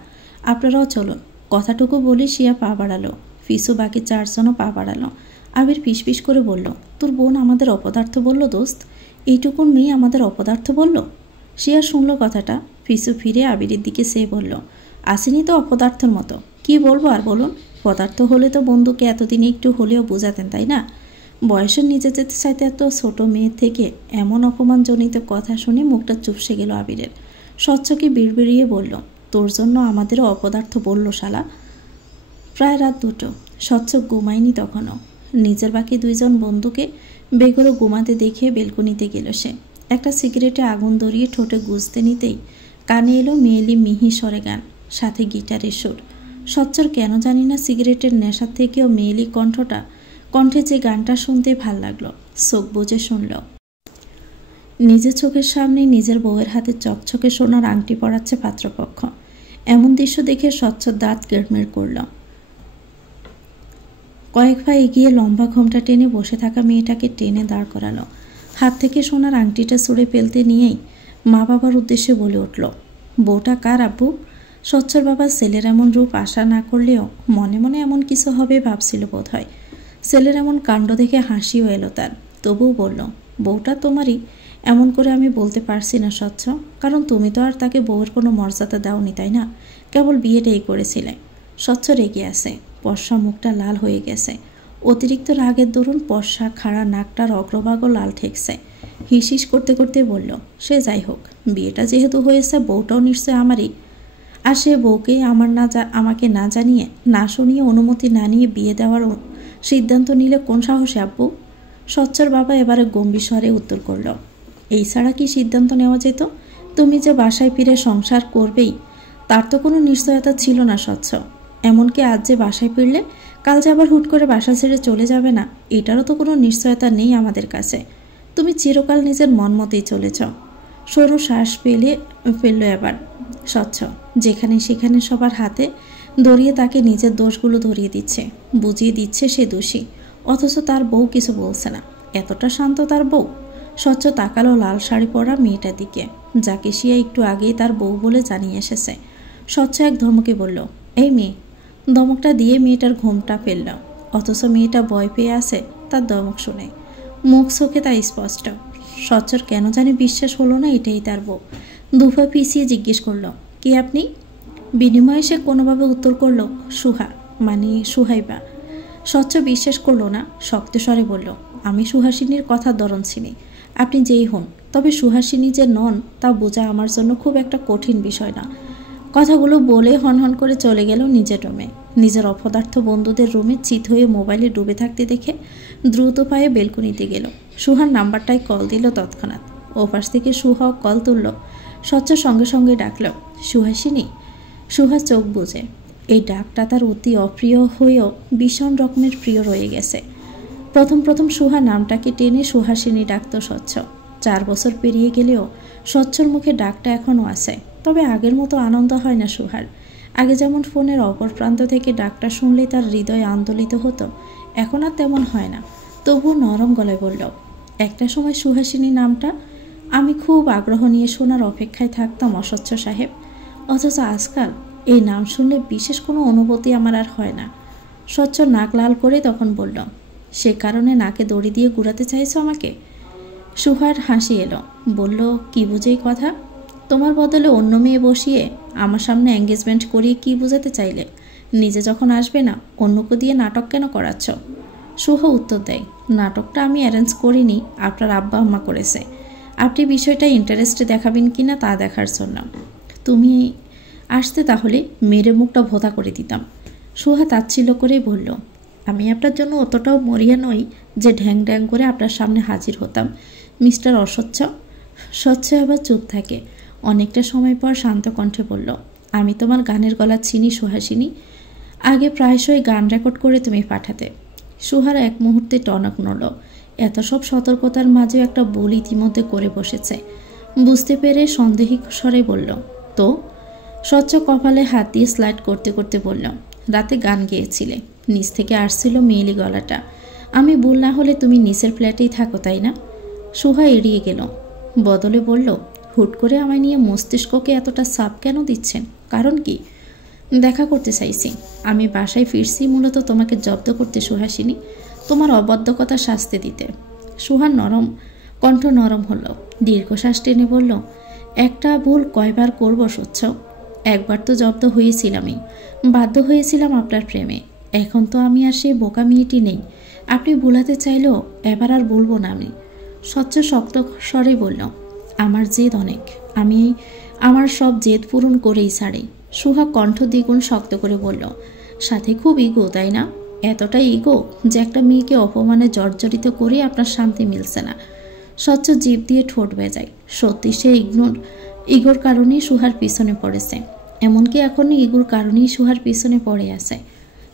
আপনারাও চলুন। কথাটুকু বলে শিয়া পা বাড়ালো, ফিসু বাকি চারজনও পা বাড়ালো। আবির ফিসফিস করে বলল, তোর বোন আমাদের অপদার্থ বলল দোস্ত? এইটুকুন মেয়ে আমাদের অপদার্থ বলল? শিয়া শুনল কথাটা, ফিসু ফিরে আবিরের দিকে সে বলল, আসেনি তো অপদার্থর মতো, কি বলবো আর বলুন? পদার্থ হলে তো বন্ধুকে এতদিনে একটু হলেও বোঝাতেন, তাই না? বয়সের নিচে যেতে চাইতে এত ছোট মেয়ের থেকে এমন অপমানজনিত কথা শুনে মুখটা চুপসে গেল আবিরের। স্বচ্ছকে বিড়বিড়িয়ে বলল, তোর জন্য আমাদেরও অপদার্থ বলল শালা। প্রায় রাত 2টো। স্বচ্ছ ঘুমায়নি তখনও। নিজের বাকি 2জন বন্ধুকে বেঘরে ঘুমাতে দেখে বেলকনিতে গেল সে। একটা সিগারেটে আগুন ধরিয়ে ঠোঁটে গুজতে নিতেই কানে এলো মেয়েলি মিহি স্বরে গান, সাথে গিটারের সুর। স্বচ্ছর কেন জানি না সিগারেটের নেশার থেকেও মেয়েলি কণ্ঠে যে গানটা শুনতে ভাল লাগলো। চোখ বুজে শুনল। নিজের চোখের সামনে নিজের বউয়ের হাতে চকচকে সোনার আংটি পরাচ্ছে পাত্রপক্ষ। এমন দৃশ্য দেখে স্বচ্ছর দাঁত কেড়মেড় করল। কয়েক পা এগিয়ে লম্বা ঘোমটা টেনে বসে থাকা মেয়েটাকে টেনে দাঁড় করালো। হাত থেকে সোনার আংটিটা ছুঁড়ে ফেলতে নিয়েই মা বাবার উদ্দেশ্যে বলে উঠল, বউটা কার আব্বু? স্বচ্ছর বাবা ছেলের এমন রূপ আশা না করলেও মনে মনে এমন কিছু হবে ভাবছিল বোধ হয়। ছেলের এমন কাণ্ড দেখে হাসিও এলো তার, তবুও বলল, বউটা তোমারই। এমন করে আমি বলতে পারছি না স্বচ্ছ, কারণ তুমি তো আর তাকে বউয়ের কোনো মর্যাদা দাওনি, তাই না? কেবল বিয়েটাই করেছিলে। স্বচ্ছ রেগে আছে, পর্ষা মুখটা লাল হয়ে গেছে। অতিরিক্ত রাগের দরুন পর্ষা খাড়া নাকটার অগ্রভাগও লাল ঠেকছে। হিসিস করতে করতে বলল, সে যাই হোক, বিয়েটা যেহেতু হয়েছে বউটাও নিশ্চয় আমারই। আর সে বউকে আমাকে না জানিয়ে না শুনিয়ে অনুমতি না নিয়ে বিয়ে দেওয়ার সিদ্ধান্ত নিলে কোন সাহসে আব্বু? স্বচ্ছর বাবা এবারে গম্ভীর স্বরে উত্তর করল, এই ছাড়া কি সিদ্ধান্ত নেওয়া যেত? তুমি যে বাসায় ফিরে সংসার করবেই তার তো কোনো নিশ্চয়তা ছিল না স্বচ্ছ। এমনকি আজ যে বাসায় ফিরলে কাল যে আবার হুট করে বাসা ছেড়ে চলে যাবে না, এটারও তো কোনো নিশ্চয়তা নেই আমাদের কাছে। তুমি চিরকাল নিজের মন মতেই চলেছ। সরু শ্বাস ফেললো এবার স্বচ্ছ, যেখানে সেখানে সবার হাতে ধরিয়ে তাকে নিজের দোষগুলো ধরিয়ে দিচ্ছে, বুঝিয়ে দিচ্ছে সে দোষী, অথচ তার বউ কিছু বলছে না। এতটা শান্ত তার বউ। স্বচ্ছ তাকালো লাল শাড়ি পরা মেয়েটার দিকে, যাকে শিয়া একটু আগেই তার বউ বলে জানিয়ে এসেছে। স্বচ্ছ এক ধমকে বলল, এই মেয়ে। দমকটা দিয়ে মেয়েটার ঘোমটা ফেলল, অথচ মেয়েটা ভয় পেয়ে আছে তার দমক শুনে। মুখ চোখে তা স্পষ্ট। স্বচ্ছর কেন জানি বিশ্বাস হলো না এটাই তার বউ। দুফা পিছিয়ে জিজ্ঞেস করল, কি আপনি? বিনিময়ে সে কোনোভাবে উত্তর করল, সুহা, মানে সুহাইবা। স্বচ্ছ বিশ্বাস করল না, শক্ত স্বরে বলল, আমি সুহাসিনীর কথার ধরন চিনি। আপনি যেই হন, তবে সুহাসিনী যে নন তা বোঝা আমার জন্য খুব একটা কঠিন বিষয় না। কথাগুলো বলে হনহন করে চলে গেল নিজের রুমে। নিজের অপদার্থ বন্ধুদের রুমে চিত হয়ে মোবাইলে ডুবে থাকতে দেখে দ্রুত পায়ে বেলকুনিতে গেল। সুহার নাম্বারটাই কল দিল তৎক্ষণাৎ। ওপাশ থেকে সুহাও কল তুলল। স্বচ্ছ সঙ্গে সঙ্গে ডাকল, সুহাসিনী। সুহা চোখ বুঝে। এই ডাকটা তার অতি অপ্রিয় হয়েও ভীষণ রকমের প্রিয় রয়ে গেছে। প্রথম সুহা নামটাকে টেনে সুহাসিনী ডাকত স্বচ্ছ। 4 বছর পেরিয়ে গেলেও স্বচ্ছর মুখে ডাকটা এখনও আছে, তবে আগের মতো আনন্দ হয় না সুহার। আগে যেমন ফোনের অপর প্রান্ত থেকে ডাকটা শুনলেই তার হৃদয় আন্দোলিত হতো, এখন আর তেমন হয় না। তবুও নরম গলায় বলল, একটা সময় সুহাসিনী নামটা আমি খুব আগ্রহ নিয়ে শোনার অপেক্ষায় থাকতাম অস্বচ্ছ সাহেব, অথচ আজকাল এই নাম শুনলে বিশেষ কোনো অনুভূতি আমার আর হয় না। স্বচ্ছ নাক লাল করে তখন বলল, সে কারণে নাকে দড়ি দিয়ে ঘুরাতে চাইছো আমাকে? সুহার হাসি এলো, বলল, কি বুঝেই কথা? তোমার বদলে অন্য মেয়ে বসিয়ে আমার সামনে এঙ্গেজমেন্ট করিয়ে কি বোঝাতে চাইলে? নিজে যখন আসবে না অন্যকে দিয়ে নাটক কেন করাচ্ছ? সুহা উত্তর দেয়, নাটকটা আমি অ্যারেঞ্জ করিনি, আপনার আব্বা আম্মা করেছে। আপনি বিষয়টা ইন্টারেস্টে দেখাবেন কিনা তা দেখার জন্য। তুমি আসতে তাহলে মেরে মুখটা ভোতা করে দিতাম। সুহা তাচ্ছিল্য করে বলল, আমি আপনার জন্য অতটাও মরিয়া নই যে ঢ্যাং ঢ্যাং করে আপনার সামনে হাজির হতাম মিস্টার অস্বচ্ছ। স্বচ্ছ আবার চুপ থাকে। অনেকটা সময় পর শান্ত কণ্ঠে বলল, আমি তোমার গানের গলা চিনি সুহাসিনী। আগে প্রায়শই গান রেকর্ড করে তুমি পাঠাতে। সুহার এক মুহূর্তে টনক নড়ল। এত সব সতর্কতার মাঝেও একটা ভুল ইতিমধ্যে করে বসেছে। বুঝতে পেরে সন্দেহী স্বরে বলল, তো? স্বচ্ছ কপালে হাত দিয়ে স্লাইড করতে করতে বলল, রাতে গান গেয়েছিলে, নিচ থেকে আসছিল মেয়েলি গলাটা। আমি ভুল না হলে তুমি নিচের ফ্ল্যাটেই থাকো, তাই না? সুহা এড়িয়ে গেল, বদলে বলল, হুট করে আমায় নিয়ে মস্তিষ্ককে এতটা চাপ কেন দিচ্ছেন? কারণ কি? দেখা করতে চাইছি। আমি বাসায় ফিরছি মূলত তোমাকে জব্দ করতে সুহাসিনী, তোমার অবদ্ধকতা শাস্তি দিতে। সুহার কণ্ঠ নরম হলো। দীর্ঘশ্বাস টেনে বলল, একটা ভুল কয়বার করব স্বচ্ছ? একবার তো জব্দ হয়েছিলামই, বাধ্য হয়েছিলাম আপনার প্রেমে। এখন তো আমি আর সেই বোকা মেয়েটি নেই। আপনি ভুলাতে চাইলেও এবার আর বলবো না আমি। স্বচ্ছ শক্ত স্বরে বলল, আমার জেদ অনেক, আমি আমার সব জেদ পূরণ করেই ছাড়ি। সুহা কণ্ঠ দ্বিগুণ শক্ত করে বলল, সাথে খুব ইগো, তাই না? এতটাই ইগো যে একটা মেয়েকে অপমানে জর্জরিত করে আপনার শান্তি মিলছে না। স্বচ্ছ জিভ দিয়ে ঠোঁট বেজায়। সত্যি সে ইগোর কারণেই সুহার পিছনে পড়েছে। এমনকি এখনও ইগোর কারণেই সুহার পিছনে পড়ে আছে।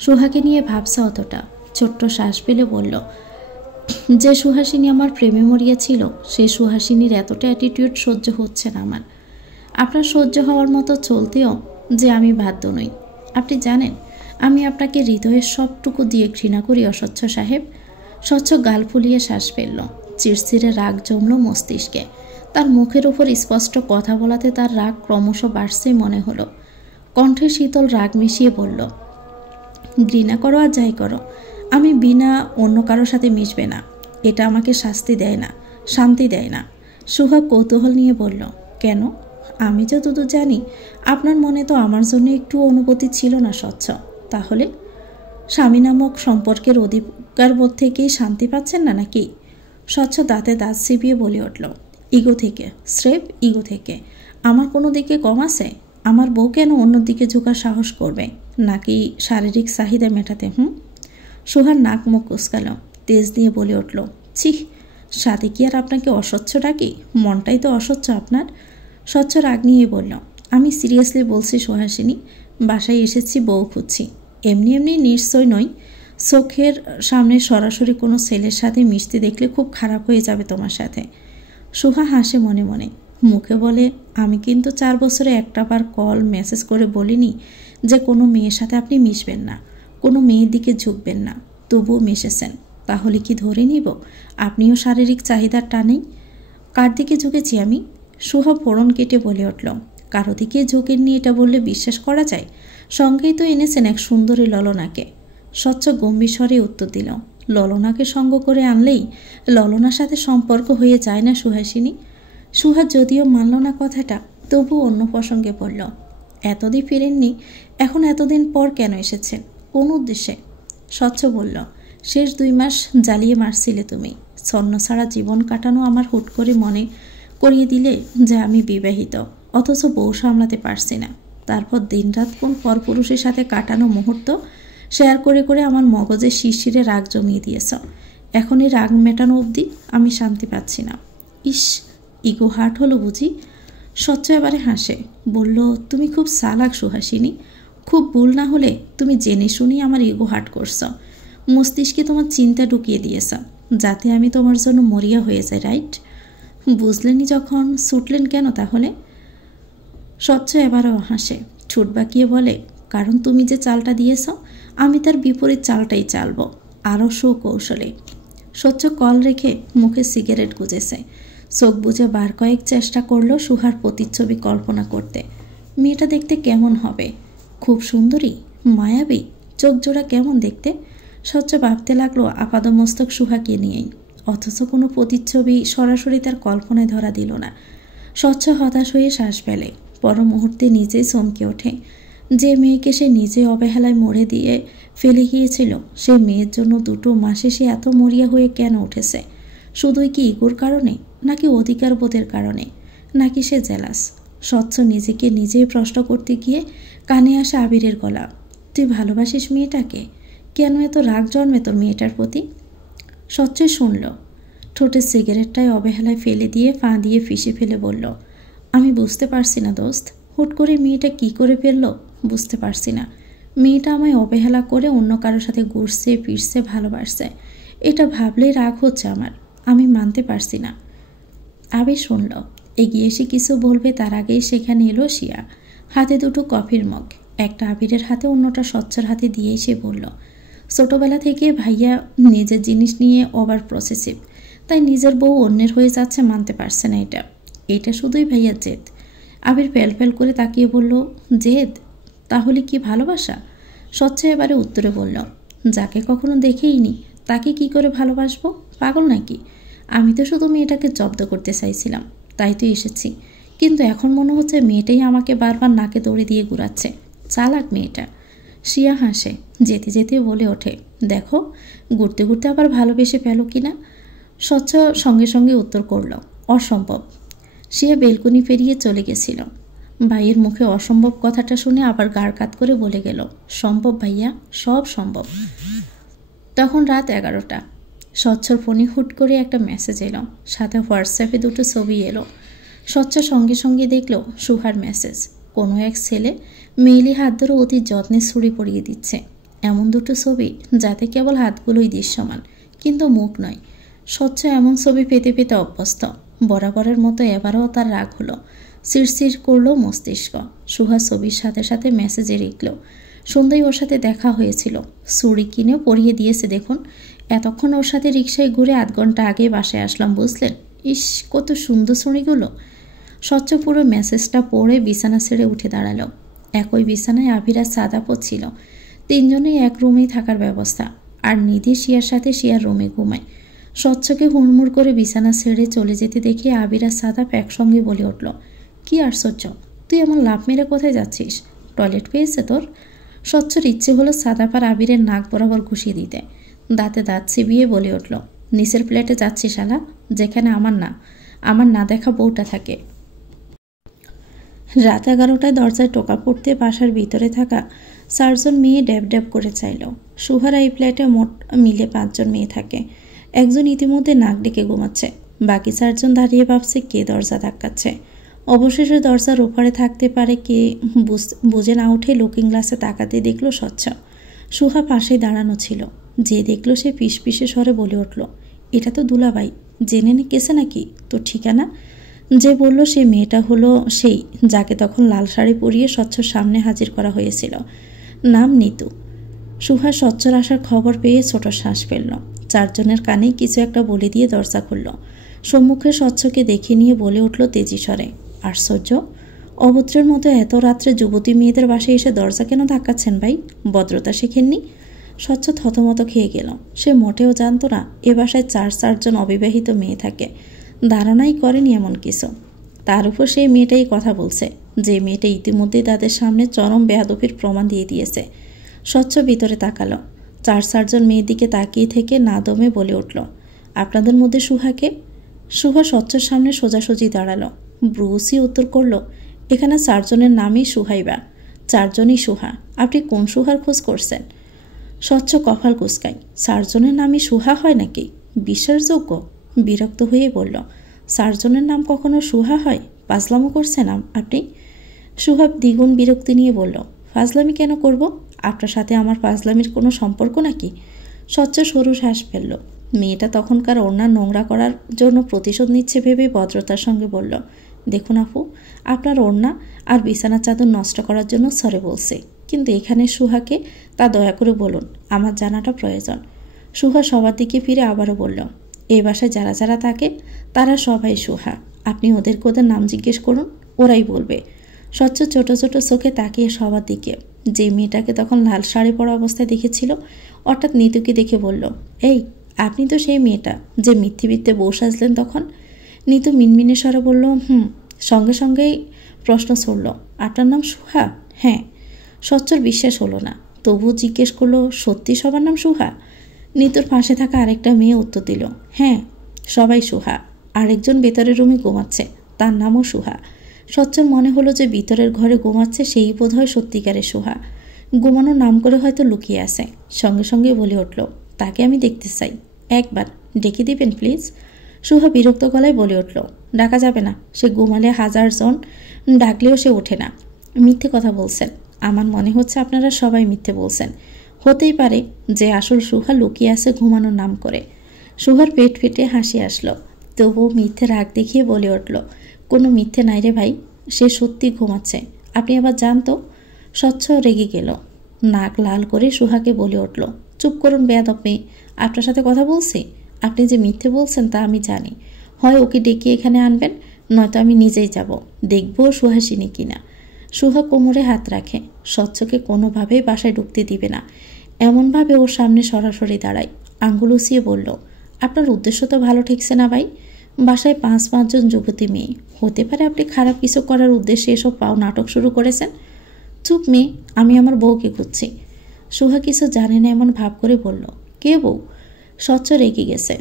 সুহাকে নিয়ে ভাবছে অতটা। ছোট্ট শ্বাস ফেলে বলল, যে সুহাসিনী আমার প্রেমে মরিয়া ছিল, সে সুহাসিনীর এতটা অ্যাটিটিউড সহ্য হচ্ছে না আমার। আপনার সহ্য হওয়ার মতো চলতেও যে আমি বাধ্য নই। আপনি জানেন আমি আপনাকে হৃদয়ের সবটুকু দিয়ে ঘৃণা করি অস্বচ্ছ সাহেব। স্বচ্ছ গাল ফুলিয়ে শ্বাস ফেলল। চিরচিরে রাগ জমল মস্তিষ্কে। তার মুখের উপর স্পষ্ট কথা বলাতে তার রাগ ক্রমশ বাড়ছে মনে হলো। কণ্ঠে শীতল রাগ মিশিয়ে বলল, ঘৃণা করো আর যাই করো, আমি বিনা অন্য কারোর সাথে মিশবে না। এটা আমাকে শাস্তি দেয় না, শান্তি দেয় না। সুহা কৌতূহল নিয়ে বলল, কেন? আমি যতদূর জানি আপনার মনে তো আমার জন্য একটু অনুভূতি ছিল না স্বচ্ছ। তাহলে স্বামী নামক সম্পর্কের অধিকারবোধ থেকেই শান্তি পাচ্ছেন না নাকি? স্বচ্ছ দাঁতে দাঁত চিবিয়ে বলে উঠল, ইগো থেকে, স্রেফ ইগো থেকে। আমার কোনো দিকে কম আছে? আমার বউ কেন অন্যদিকে ঝোঁকার সাহস করবে? নাকি শারীরিক চাহিদা মেটাতে? সুহার নাক মুখ কুচকাল, তেজ দিয়ে বলে উঠল, ছিহ, সাথে কি আর আপনাকে অস্বচ্ছ ডাকি? মনটাই তো অস্বচ্ছ আপনার। স্বচ্ছ রাগ নিয়ে বলল, আমি সিরিয়াসলি বলছি সুহাসিনী, বাসায় এসেছি, বউ খুঁজছি। এমনি এমনি নিশ্চয় নয়। চোখের সামনে সরাসরি কোনো ছেলের সাথে মিশতে দেখলে খুব খারাপ হয়ে যাবে তোমার সাথে। সুহা হাসে মনে মনে, মুখে বলে, আমি কিন্তু 4 বছরে একটা বার কল মেসেজ করে বলিনি যে কোনো মেয়ের সাথে আপনি মিশবেন না, কোনো মেয়ের দিকে ঝুঁকবেন না। তবুও মিশেছেন। তাহলে কি ধরে নিব আপনিও শারীরিক চাহিদার টানেই? কার দিকে ঝুঁকেছি আমি? সুহা ফোড়ন কেটে বলে উঠল, কারো দিকে ঝোঁকেননি এটা বললে বিশ্বাস করা যায়? সঙ্গেই তো এনেছেন এক সুন্দরী ললনাকে। স্বচ্ছ গম্ভীর স্বরে উত্তর দিল, ললনাকে সঙ্গ করে আনলেই ললনার সাথে সম্পর্ক হয়ে যায় না সুহাসিনী? সুহা যদিও মানল না কথাটা, তবু অন্য প্রসঙ্গে বলল, এতদিন ফিরেননি, এখন এতদিন পর কেন এসেছেন? কোন উদ্দেশ্যে? স্বচ্ছ বলল, শেষ 2 মাস জ্বালিয়ে মারছিলে তুমি। ছন্ন ছাড়া জীবন কাটানো আমার হুট করে মনে করিয়ে দিলে যে আমি বিবাহিত, অথচ বউ সামলাতে পারছি না। তারপর দিনরাত কোন পরপুরুষের সাথে কাটানো মুহূর্ত শেয়ার করে করে আমার মগজে শিরশিরে রাগ জমিয়ে দিয়েছ। এখন এই রাগ মেটানো অবধি আমি শান্তি পাচ্ছি না। ইস, ইগো হার্ট হলো বুঝি? স্বচ্ছ এবারে হাসে, বলল, তুমি খুব চালাক সুহাসিনী। খুব ভুল না হলে তুমি জেনে শুনি আমার ইগো হার্ট করছ। মস্তিষ্কে তোমার চিন্তা ঢুকিয়ে দিয়েছ যাতে আমি তোমার জন্য মরিয়া হয়ে যাই, রাইট? বুঝলেনি যখন ছুটলেন কেন তাহলে? স্বচ্ছ এবারও হাসে, ঠোঁট বাঁকিয়ে বলে, কারণ তুমি যে চালটা দিয়েছ আমি তার বিপরীত চালটাই চালব, আরও সুকৌশলে। স্বচ্ছ কল রেখে মুখে সিগারেট গুজেছে। চোখ বুজে বার কয়েক চেষ্টা করল সুহার প্রতিচ্ছবি কল্পনা করতে। মেয়েটা দেখতে কেমন হবে? খুব সুন্দরী, মায়াবী, চোখ জোড়া কেমন দেখতে? স্বচ্ছ ভাবতে লাগলো আপাদমস্তক সুহাকে নিয়েই। অথচ কোনো প্রতিচ্ছবি সরাসরি তার কল্পনায় ধরা দিল না। স্বচ্ছ হতাশ হয়ে শ্বাস ফেলে। পর মুহূর্তে নিজেই চমকে ওঠে। যে মেয়েকে সে নিজে অবহেলায় মরে দিয়ে ফেলে গিয়েছিল, সে মেয়ের জন্য 2 মাসে সে এত মরিয়া হয়ে কেন উঠেছে? শুধুই কি ইগোর কারণে, নাকি অধিকার বোধের কারণে, নাকি সে জেলাস? স্বচ্ছ নিজেকে নিজেই প্রশ্ন করতে গিয়ে কানে আসে আবিরের গলা। তুই ভালোবাসিস মেয়েটাকে? কেন এত রাগ জন্মে তোর মেয়েটার প্রতি? স্বচ্ছই শুনল। ঠোঁটের সিগারেটটায় অবহেলায় ফেলে দিয়ে ফা দিয়ে ফিসে ফেলে বলল, আমি বুঝতে পারছি না দোস্ত, হুট করে মেয়েটা কি করে ফেললো বুঝতে পারছি না। মেয়েটা আমায় অবহেলা করে অন্য কারোর সাথে ঘুরছে ফিরছে ভালোবাসছে, এটা ভাবলেই রাগ হচ্ছে আমার। আমি মানতে পারছি না। আবির শুনল। এগিয়ে এসে কিছু বলবে তার আগেই সেখানে এলো শিয়া। হাতে 2 কফির মগ, একটা আবিরের হাতে অন্যটা স্বচ্ছর হাতে দিয়েই সে বলল, ছোটবেলা থেকে ভাইয়া নিজের জিনিস নিয়ে ওভার প্রসেসিভ, তাই নিজের বউ অন্যের হয়ে যাচ্ছে মানতে পারছে না। এটা শুধুই ভাইয়ার জেদ। আবির ফেল করে তাকিয়ে বলল, জেদ? তাহলে কি ভালোবাসা? স্বচ্ছ এবারে উত্তরে বলল, যাকে কখনো দেখেইনি তাকে কি করে ভালোবাসবো? পাগল নাকি? আমি তো শুধু মেয়েটাকে জব্দ করতে চাইছিলাম, তাই তো এসেছি। কিন্তু এখন মনে হচ্ছে মেয়েটাই আমাকে বারবার নাকে দড়ি দিয়ে ঘুরাচ্ছে। চালাক মেয়েটা। শিয়া হাসে, যেতে যেতে বলে ওঠে, দেখো ঘুরতে ঘুরতে আবার ভালোবেসে ফেলো কিনা। স্বচ্ছ সঙ্গে সঙ্গে উত্তর করল, অসম্ভব। শিয়া বেলকুনি পেরিয়ে চলে গেছিল। ভাইয়ের মুখে অসম্ভব কথাটা শুনে আবার গাড় কাত করে বলে গেল, সম্ভব ভাইয়া, সব সম্ভব। তখন রাত 11টা। স্বচ্ছর ফোনে হুট করে একটা মেসেজ এলো, সাথে হোয়াটসঅ্যাপে 2 ছবি এলো। স্বচ্ছ সঙ্গে সঙ্গে দেখল সুহার মেসেজ। কোনো এক ছেলে মেইলি হাত ধরে অতি যত্নে ছুরি পরিয়ে দিচ্ছে। এমন 2 ছবি যাতে কেবল হাতগুলোই দৃশ্যমান, কিন্তু মুখ নয়। স্বচ্ছ এমন ছবি পেতে পেতে অভ্যস্ত। বরাবরের মতো এবারও তার রাগ হলো। শিরশির করলো মস্তিষ্ক। সুহা ছবির সাথে সাথে মেসেজে লিখল, সন্ধ্যায় ওর সাথে দেখা হয়েছিল, ছুরি কিনে পরিয়ে দিয়েছে দেখুন। এতক্ষণ ওর সাথে রিক্সায় ঘুরে 8 ঘন্টা আগে বাসায় আসলাম বুঝলেন। ইস, কত সুন্দর ছুরিগুলো। স্বচ্ছ পুরো মেসেজটা পড়ে বিছানা ছেড়ে উঠে দাঁড়ালো। একই বিছানায় আবির আর সাদাপও ছিল। 3 জনেই এক রুমেই থাকার ব্যবস্থা। আর নিধি শিয়ার সাথে শিয়ার রুমে ঘুমায়। স্বচ্ছকে হুড়মুড় করে বিছানা ছেড়ে চলে যেতে দেখে আবির আর সাদাপ একসঙ্গে বলে উঠল, কি আশ্চর্য, তুই এমন লাফ মেরে কোথায় যাচ্ছিস? টয়লেট পেয়েছে তোর? স্বচ্ছর ইচ্ছে হলো সাদাপ আর আবিরের নাক বরাবর ঘুষিয়ে দিতে। দাঁতে দাঁত চিবিয়ে বলে উঠল, নিচের প্লেটে যাচ্ছি শালা, যেখানে আমার না দেখা বউটা থাকে। রাত 11টায় দরজায় টোকা পড়তে বাসার ভিতরে থাকা 4 জন মেয়ে ড্যাব ড্যাব করে চাইল। সুহারা এই ফ্ল্যাটে মোট মিলে 5 জন মেয়ে থাকে। একজন ইতিমধ্যে নাক ডেকে ঘুমাচ্ছে, বাকি 4 জন দাঁড়িয়ে ভাবছে কে দরজা ধাক্কাচ্ছে। অবশেষে দরজার ওপারে থাকতে পারে কে বুঝে না উঠে লুকিং গ্লাসে তাকাতে দেখল স্বচ্ছ। সুহা পাশেই দাঁড়ানো ছিল। যে দেখল সে পিসপিসে স্বরে বলে উঠল, এটা তো দুলাভাই, জেনে গেছে নাকি তোর ঠিকানা? যে বলল সে মেয়েটা হলো সেই যাকে তখন লাল শাড়ি পরিয়ে স্বচ্ছর সামনে হাজির করা হয়েছিল। নাম নিতু। সুহা স্বচ্ছর আসার খবর পেয়ে ছোট শ্বাস ফেলল। 4 জনের কানেই কিছু একটা বলে দিয়ে দরজা খুলল। সম্মুখে স্বচ্ছকে দেখে নিয়ে বলে উঠল তেজি স্বরে, আশ্চর্য, অভদ্রের মতো এত রাত্রে যুবতী মেয়েদের বাসায় এসে দরজা কেন ধাক্কাচ্ছেন ভাই? ভদ্রতা শেখেননি? স্বচ্ছ থতমত খেয়ে গেল। সে মোটেও জানত না এ বাসায় 4 জন অবিবাহিত মেয়ে থাকে। ধারণাই করেনি এমন কিছু। তার উপর সেই মেয়েটাই কথা বলছে, যে মেয়েটা ইতিমধ্যেই তাদের সামনে চরম বেয়াদবির প্রমাণ দিয়ে দিয়েছে। স্বচ্ছ ভিতরে তাকালো। 4 জন মেয়ের দিকে তাকিয়ে থেকে না দমে বলে উঠল, আপনাদের মধ্যে সুহাকে? সুহা স্বচ্ছর সামনে সোজাসুজি দাঁড়ালো। ব্রুসি উত্তর করল, এখানে 4 জনের নামই সুহাইবা। 4 জনই সুহা। আপনি কোন সুহার খোঁজ করছেন? স্বচ্ছ কপাল কুঁচকায়। 4 জনের নামই সুহা হয় নাকি? বিশ্বাসযোগ্য? বিরক্ত হয়ে বলল, 4 জনের নাম কখনো সুহা হয়? ফাজলামো করছেন আপনি? সুহা দ্বিগুণ বিরক্তি নিয়ে বলল, ফাজলামি কেন করব? আপনার সাথে আমার ফাজলামির কোনো সম্পর্ক নাকি? স্বচ্ছ সরু শ্বাস ফেলল। মেয়েটা তখনকার ওড়না নোংরা করার জন্য প্রতিশোধ নিচ্ছে ভেবে ভদ্রতার সঙ্গে বলল, দেখুন আপু, আপনার ওড়না আর বিছানা চাদর নষ্ট করার জন্য সরে বলছে, কিন্তু এখানে সুহাকে তা দয়া করে বলুন, আমার জানাটা প্রয়োজন। সুহা সবার দিকে ফিরে আবারও বলল, এই বাসায় যারা যারা থাকে তারা সবাই সুহা। আপনি ওদের নাম জিজ্ঞেস করুন, ওরাই বলবে। স্বচ্ছ ছোট ছোট চোখে তাকিয়ে সবার দিকে। যে মেয়েটাকে তখন লাল শাড়ি পরা অবস্থায় দেখেছিল অর্থাৎ নিতুকে দেখে বলল, এই আপনি তো সেই মেয়েটা যে মিথ্যে বউ সাজলেন তখন। নিতু মিনমিনে স্বরে বলল, সঙ্গে সঙ্গেই প্রশ্ন ছড়ল, আপনার নাম সুহা? হ্যাঁ। সচ্চর বিশ্বাস হলো না, তবুও জিজ্ঞেস করলো, সত্যি সবার নাম সুহা? নিতুর পাশে থাকা আরেকটা মেয়ে উত্তর দিল, হ্যাঁ সবাই সুহা, আরেকজন ভেতরের রুমে ঘুমাচ্ছে, তার নামও সুহা। সচ্চর মনে হলো যে ভিতরের ঘরে ঘুমাচ্ছে সেই বোধহয় সত্যিকারের সুহা, ঘুমানোর নাম করে হয়তো লুকিয়ে আছে। সঙ্গে সঙ্গে বলে উঠল, তাকে আমি দেখতে চাই, একবার ডেকে দিবেন প্লিজ? সুহা বিরক্ত গলায় বলে উঠল, ডাকা যাবে না, সে ঘুমালে 1000 জন ডাকলেও সে ওঠে না। মিথ্যে কথা বলছেন, আমার মনে হচ্ছে আপনারা সবাই মিথ্যে বলছেন। হতেই পারে যে আসল সুহা লুকিয়ে আছে ঘুমানোর নাম করে। সুহার পেট ফেটে হাসি আসলো, তবুও মিথ্যে রাগ দেখিয়ে বলে উঠল, কোনো মিথ্যে নাই রে ভাই, সে সত্যি ঘুমাচ্ছে, আপনি আবার যান তো। স্বচ্ছ রেগে গেল, নাক লাল করে সুহাকে বলে উঠল, চুপ করুন বেয়াদব মেয়ে, আপনার সাথে কথা বলছি, আপনি যে মিথ্যে বলছেন তা আমি জানি। হয় ওকে ডেকে এখানে আনবেন, নয়তো আমি নিজেই যাব, দেখবো সুহাসিনী কিনা। সুহা কোমরে হাত রাখে, স্বচ্ছকে কোনোভাবেই বাসায় ঢুকতে দিবে না, এমনভাবে ওর সামনে সরাসরি দাঁড়ায়, আঙ্গুল উঁচিয়ে বলল, আপনার উদ্দেশ্য তো ভালো ঠেকছে না ভাই, বাসায় 5-5 জন যুবতী মেয়ে, হতে পারে আপনি খারাপ কিছু করার উদ্দেশ্যে এসব পাও নাটক শুরু করেছেন। চুপ মেয়ে, আমি আমার বউকে খুঁজছি। সুহা কিছু জানে না এমন ভাব করে বলল, কে বউ? স্বচ্ছ রেগে গেছে,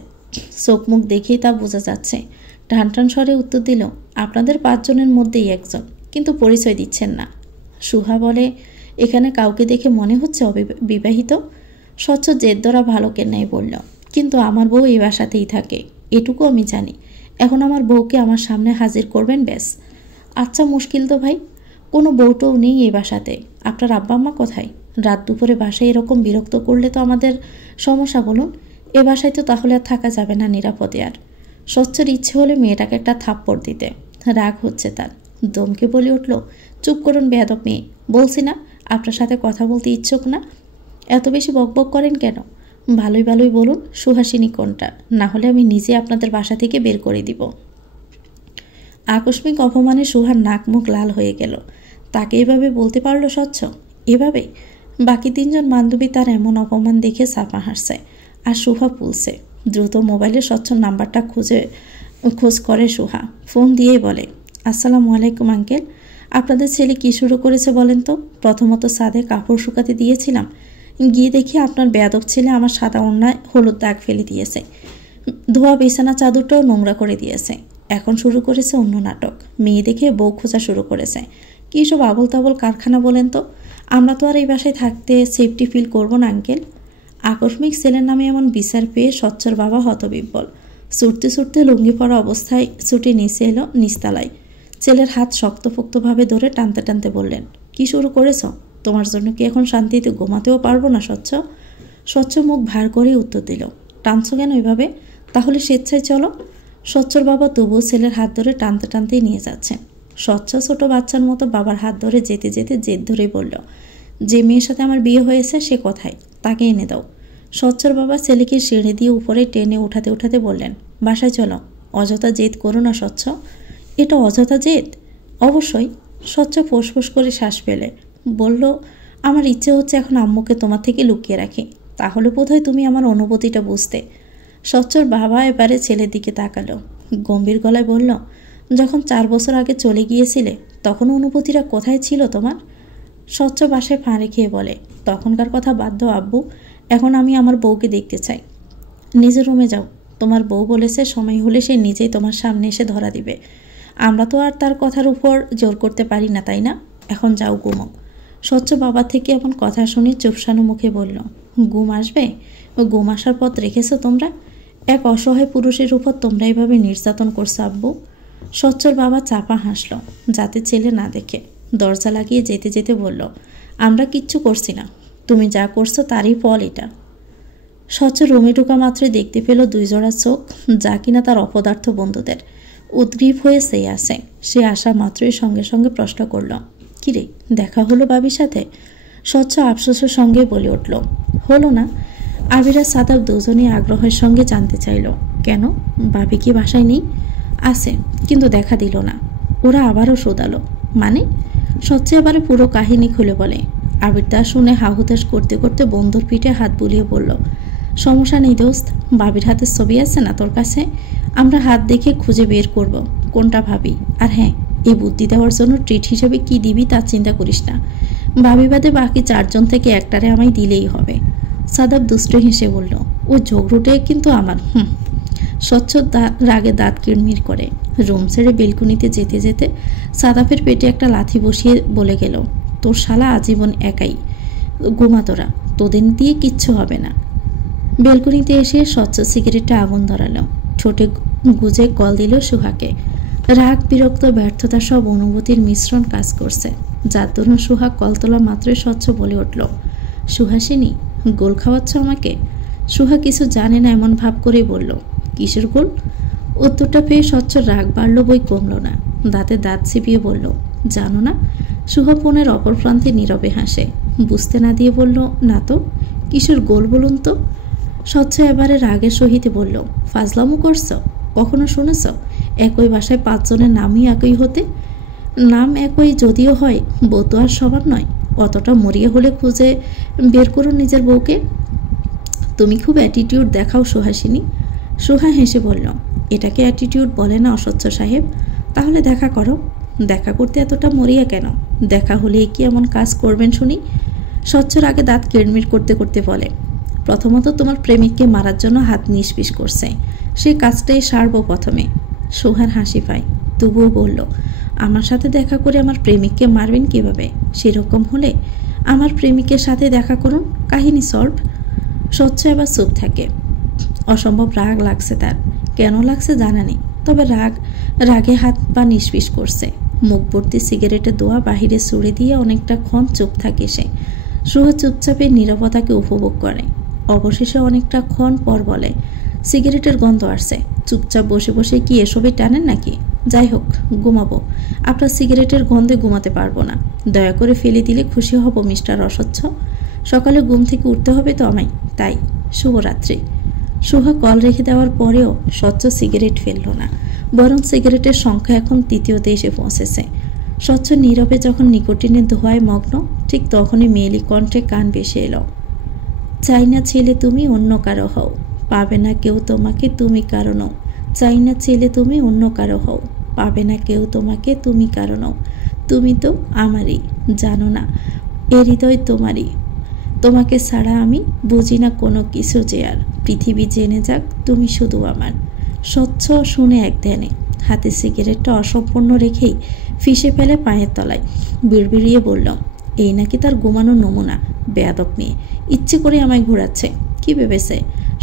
চোখ মুখ দেখেই তা বোঝা যাচ্ছে। টান টান স্বরে উত্তর দিল, আপনাদের 5 জনের মধ্যেই একজন, কিন্তু পরিচয় দিচ্ছেন না। সুহা বলে, এখানে কাউকে দেখে মনে হচ্ছে অবিবাহিত। স্বচ্ছ জেদ ধরা ভালো কেনাই বলল, কিন্তু আমার বউ এই বাসাতেই থাকে, এটুকু আমি জানি, এখন আমার বউকে আমার সামনে হাজির করবেন ব্যাস। আচ্ছা মুশকিল তো ভাই, কোনো বউটাও নেই এই বাসাতে, আপনার আব্বা আম্মা কোথায়? রাত দুপুরে বাসায় এরকম বিরক্ত করলে তো আমাদের সমস্যা বলুন, এ বাসায় তো তাহলে আর থাকা যাবে না নিরাপদে আর। স্বচ্ছর ইচ্ছে হলে মেয়েটাকে একটা থাপ্পড় দিতে, রাগ হচ্ছে তার, দমকে বলে উঠল, চুপ করুন বেয়াদব মেয়ে, বলছি না আপনার সাথে কথা বলতে ইচ্ছুক না, এত বেশি বকবক করেন কেন? ভালোই ভালোই বলুন সুহাসিনী কোনটা, না হলে আমি নিজে আপনাদের বাসা থেকে বের করে দিব। আকস্মিক অপমানে সুহার নাক মুখ লাল হয়ে গেল, তাকে এভাবে বলতে পারলো স্বচ্ছ, এভাবে? বাকি 3 জন বান্ধবী তার এমন অপমান দেখে সাফা হাসছে, আর সুহা পুলছে। দ্রুত মোবাইলে স্বচ্ছর নাম্বারটা খোঁজ করে সুহা, ফোন দিয়েই বলে, আসসালামু আলাইকুম আঙ্কেল, আপনাদের ছেলে কি শুরু করেছে বলেন তো? প্রথমত ছাদে কাপড় শুকাতে দিয়েছিলাম, গিয়ে দেখি আপনার বেয়াদব ছেলে আমার সাদা ওড়নায় হলুদ দাগ ফেলে দিয়েছে, ধোয়া বিছানা চাদরটাও নোংরা করে দিয়েছে, এখন শুরু করেছে অন্য নাটক, মেয়ে দেখে বউ খোঁজা শুরু করেছে। কী সব আবল তাবল কারখানা বলেন তো, আমরা তো আর এই বাসায় থাকতে সেফটি ফিল করব না আঙ্কেল। আকস্মিক ছেলের নামে এমন বিচার পেয়ে স্বচ্ছর বাবা হতবিব্বল, ছুটতে ছুটতে লুঙ্গি পরা অবস্থায় ছুটে নিচে এলো নিচতলায়। ছেলের হাত শক্তপোক্তভাবে ধরে টানতে টানতে বললেন, কি শুরু করেছ? তোমার জন্য কি এখন শান্তিতে ঘুমাতেও পারবো না স্বচ্ছ? স্বচ্ছ মুখ ভার করে উত্তর দিল, টানছো কেন এভাবে? তাহলে স্বেচ্ছায় চলো। স্বচ্ছর বাবা তবুও ছেলের হাত ধরে টানতে টানতেই নিয়ে যাচ্ছেন। স্বচ্ছ ছোট বাচ্চার মতো বাবার হাত ধরে যেতে যেতে জেদ ধরেই বলল, যে মেয়ের সাথে আমার বিয়ে হয়েছে সে কোথায়, তাকে এনে দাও। স্বচ্ছর বাবা ছেলেকে সিঁড়ি দিয়ে উপরে টেনে উঠাতে উঠাতে বললেন, বাসায় চলো, অযথা জেদ করো না স্বচ্ছ। এটা অযথা জেদ? অবশ্যই। স্বচ্ছ ফোঁস করে শ্বাস ফেলে বলল, আমার ইচ্ছে হচ্ছে এখন আম্মুকে তোমার থেকে লুকিয়ে রাখি, তাহলে বোধহয় তুমি আমার অনুভূতিটা বুঝতে। স্বচ্ছর বাবা এবারে ছেলের দিকে তাকালো, গম্ভীর গলায় বলল, যখন 4 বছর আগে চলে গিয়েছিলে তখন অনুভূতিটা কোথায় ছিল তোমার? স্বচ্ছ বাসায় ফাঁড়ে খেয়ে বলে, তখনকার কথা বাদ দাও আব্বু, এখন আমি আমার বউকে দেখতে চাই। নিজের রুমে যাও, তোমার বউ বলেছে সময় হলে সে নিজেই তোমার সামনে এসে ধরা দিবে, আমরা তো আর তার কথার উপর জোর করতে পারি না, তাই না? এখন যাও ঘুমো। স্বচ্ছ বাবা থেকে এমন কথা শুনে চুপসানো মুখে বলল, ঘুম আসবে? ঘুম আসার পথ রেখেছো তোমরা? এক অসহায় পুরুষের উপর তোমরা এইভাবে নির্যাতন করছো আব্বু। স্বচ্ছর বাবা চাপা হাসল, যাতে ছেলে না দেখে। দরজা লাগিয়ে যেতে যেতে বলল, আমরা কিচ্ছু করছি না, তুমি যা করছো তারই ফল এটা। স্বচ্ছ রুমে ঢোকা মাত্রই দেখতে পেল 2 জোড়া চোখ, যা কিনা তার অপদার্থ বন্ধুদের। উদ্গ্রীব হয়ে সেই আসে, সে আসা মাত্রই সঙ্গে সঙ্গে প্রশ্ন করল, কিরে দেখা হলো বাবির সাথে? স্বচ্ছ আফসোসের সঙ্গে বলে উঠল, হলো না। আবির আর সাদাব দুজনই আগ্রহের সঙ্গে জানতে চাইল, কেন, বাবি কি বাসায় নেই? আছে, কিন্তু দেখা দিল না। ওরা আবারও শোধালো, মানে? স্বচ্ছ এবারে পুরো কাহিনী খুলে বলে। আবির তা শুনে হাহুতাশ করতে করতে বন্ধুর পিঠে হাত বুলিয়ে বলল, সমস্যা নেই দোস্ত, বাবির হাতের ছবি আছে না তোর কাছে? আমরা হাত দেখে খুঁজে বের করব কোনটা ভাবি। আর হ্যাঁ, এই বুদ্ধি দেওয়ার জন্য ট্রিট হিসেবে কি দিবি তা চিন্তা করিস না, ভাবি বাদে বাকি 4 জন থেকে একটারে আমায় দিলেই হবে। সাদাব দুষ্ট হেসে বলল, ও ঝগড়ুটে কিন্তু আমার। স্বচ্ছ রাগে দাঁত কিড়মির করে রুম ছেড়ে বেলকুনিতে যেতে যেতে সাদাফের পেটে একটা লাথি বসিয়ে বলে গেল, তোর শালা আজীবন একাই ঘুমাতোরা, তোদের দিয়ে কিচ্ছু হবে না। বেলকুনিতে এসে স্বচ্ছ সিগারেটটা আগুন ধরালো, ঠোঁটে গুজে কল দিল সুহাকে। রাগ, বিরক্ত, ব্যর্থতা সব অনুভূতির মিশ্রণ কাজ করছে, যার দরুন সুহা কল তোলা মাত্রই স্বচ্ছ বলে উঠল, সুহাসিনী, গোল খাওয়াচ্ছ আমাকে? সুহা কিছু জানে না এমন ভাব করে বলল, কিসের গোল? উত্তরটা পেয়ে স্বচ্ছ রাগ বাড়ল বই কমল না, দাঁতে দাঁত চিপিয়ে বলল, জানো না? সুহা ফোনের অপর প্রান্তে নীরবে হাসে, বুঝতে না দিয়ে বলল, না তো, কিসের গোল বলুন তো? স্বচ্ছ এবারে রাগের সহিত বলল, ফাজলামো করছ? কখনো শুনেছ একই বাসায় 5 জনের নামই একই হতে? নাম একই যদিও হয়, বউ তো আর সবার নয়। অতটা মরিয়া হলে খুঁজে বের করো নিজের বউকে। তুমি খুব অ্যাটিটিউড দেখাও সুহাসিনী। সুহা হেসে বলল, এটাকে অ্যাটিটিউড বলে না অস্বচ্ছ সাহেব। তাহলে দেখা করো। দেখা করতে এতটা মরিয়া কেন? দেখা হলে কি এমন কাজ করবেন শুনি? স্বচ্ছর আগে দাঁত কিড়মিড় করতে করতে বলে, প্রথমত তোমার প্রেমিককে মারার জন্য হাত নিষ্পিস করছে, সে কাজটাই সারব প্রথমে। সুহার হাসি পায়, তবুও বলল, আমার সাথে দেখা করে আমার প্রেমিককে মারবেন কিভাবে? সেরকম হলে আমার প্রেমিকের সাথে দেখা করুন, কাহিনী সলভ। স্বচ্ছ এবার চুপ থাকে। অসম্ভব রাগ লাগছে তার, কেন লাগছে জানা নেই, তবে রাগে হাত পা নিষ্পিস করছে। মুখ ভর্তি সিগারেটের দোয়া বাহিরে ছুড়ে দিয়ে অনেকটা ক্ষণ চুপ থাকে সে। সুহা চুপচাপে নীরবতাকে উপভোগ করে। অবশেষে অনেকটা ক্ষণ পর বলে, সিগারেটের গন্ধ আসছে, চুপচাপ বসে বসে কি এসবে টানেন নাকি? যাই হোক, ঘুমাবো। আপনার সিগারেটের গন্ধে ঘুমাতে পারবো না, দয়া করে ফেলে দিলে খুশি হব মিস্টার অস্বচ্ছ। সকালে ঘুম থেকে উঠতে হবে তো আমায়, তাই শুভরাত্রি। সুহা কল রেখে দেওয়ার পরেও স্বচ্ছ সিগারেট ফেলল না, বরং সিগারেটের সংখ্যা এখন 3য়তে এসে পৌঁছেছে। স্বচ্ছ নীরবে যখন নিকোটিনের ধোঁয়ায় মগ্ন, ঠিক তখনই মেয়েলি কণ্ঠে কান ভেসে এলো, চাই না ছেলে তুমি অন্য কারো হও, পাবে না কেউ তোমাকে তুমি কারো নও। চাই না ছেলে তুমি অন্য কারো হও, পাবে না কেউ তোমাকে তুমি কারো নও। তুমি তো আমারই, জানো না এ হৃদয় তোমারই। তোমাকে ছাড়া আমি বুঝি না কোনো কিছু যে আর, পৃথিবী জেনে যাক তুমি শুধু আমার। স্বচ্ছ শুনে এক ধ্যানে হাতে সিগারেটটা অসম্পূর্ণ রেখেই ফিসে ফেলে পায়ের তলায়। বিড়বিড়িয়ে বললাম, এই নাকি তার ঘুমানোর নমুনা? বেয়াদব মেয়ে, ইচ্ছে করে আমায় ঘোরাচ্ছে। কি ভেবেছে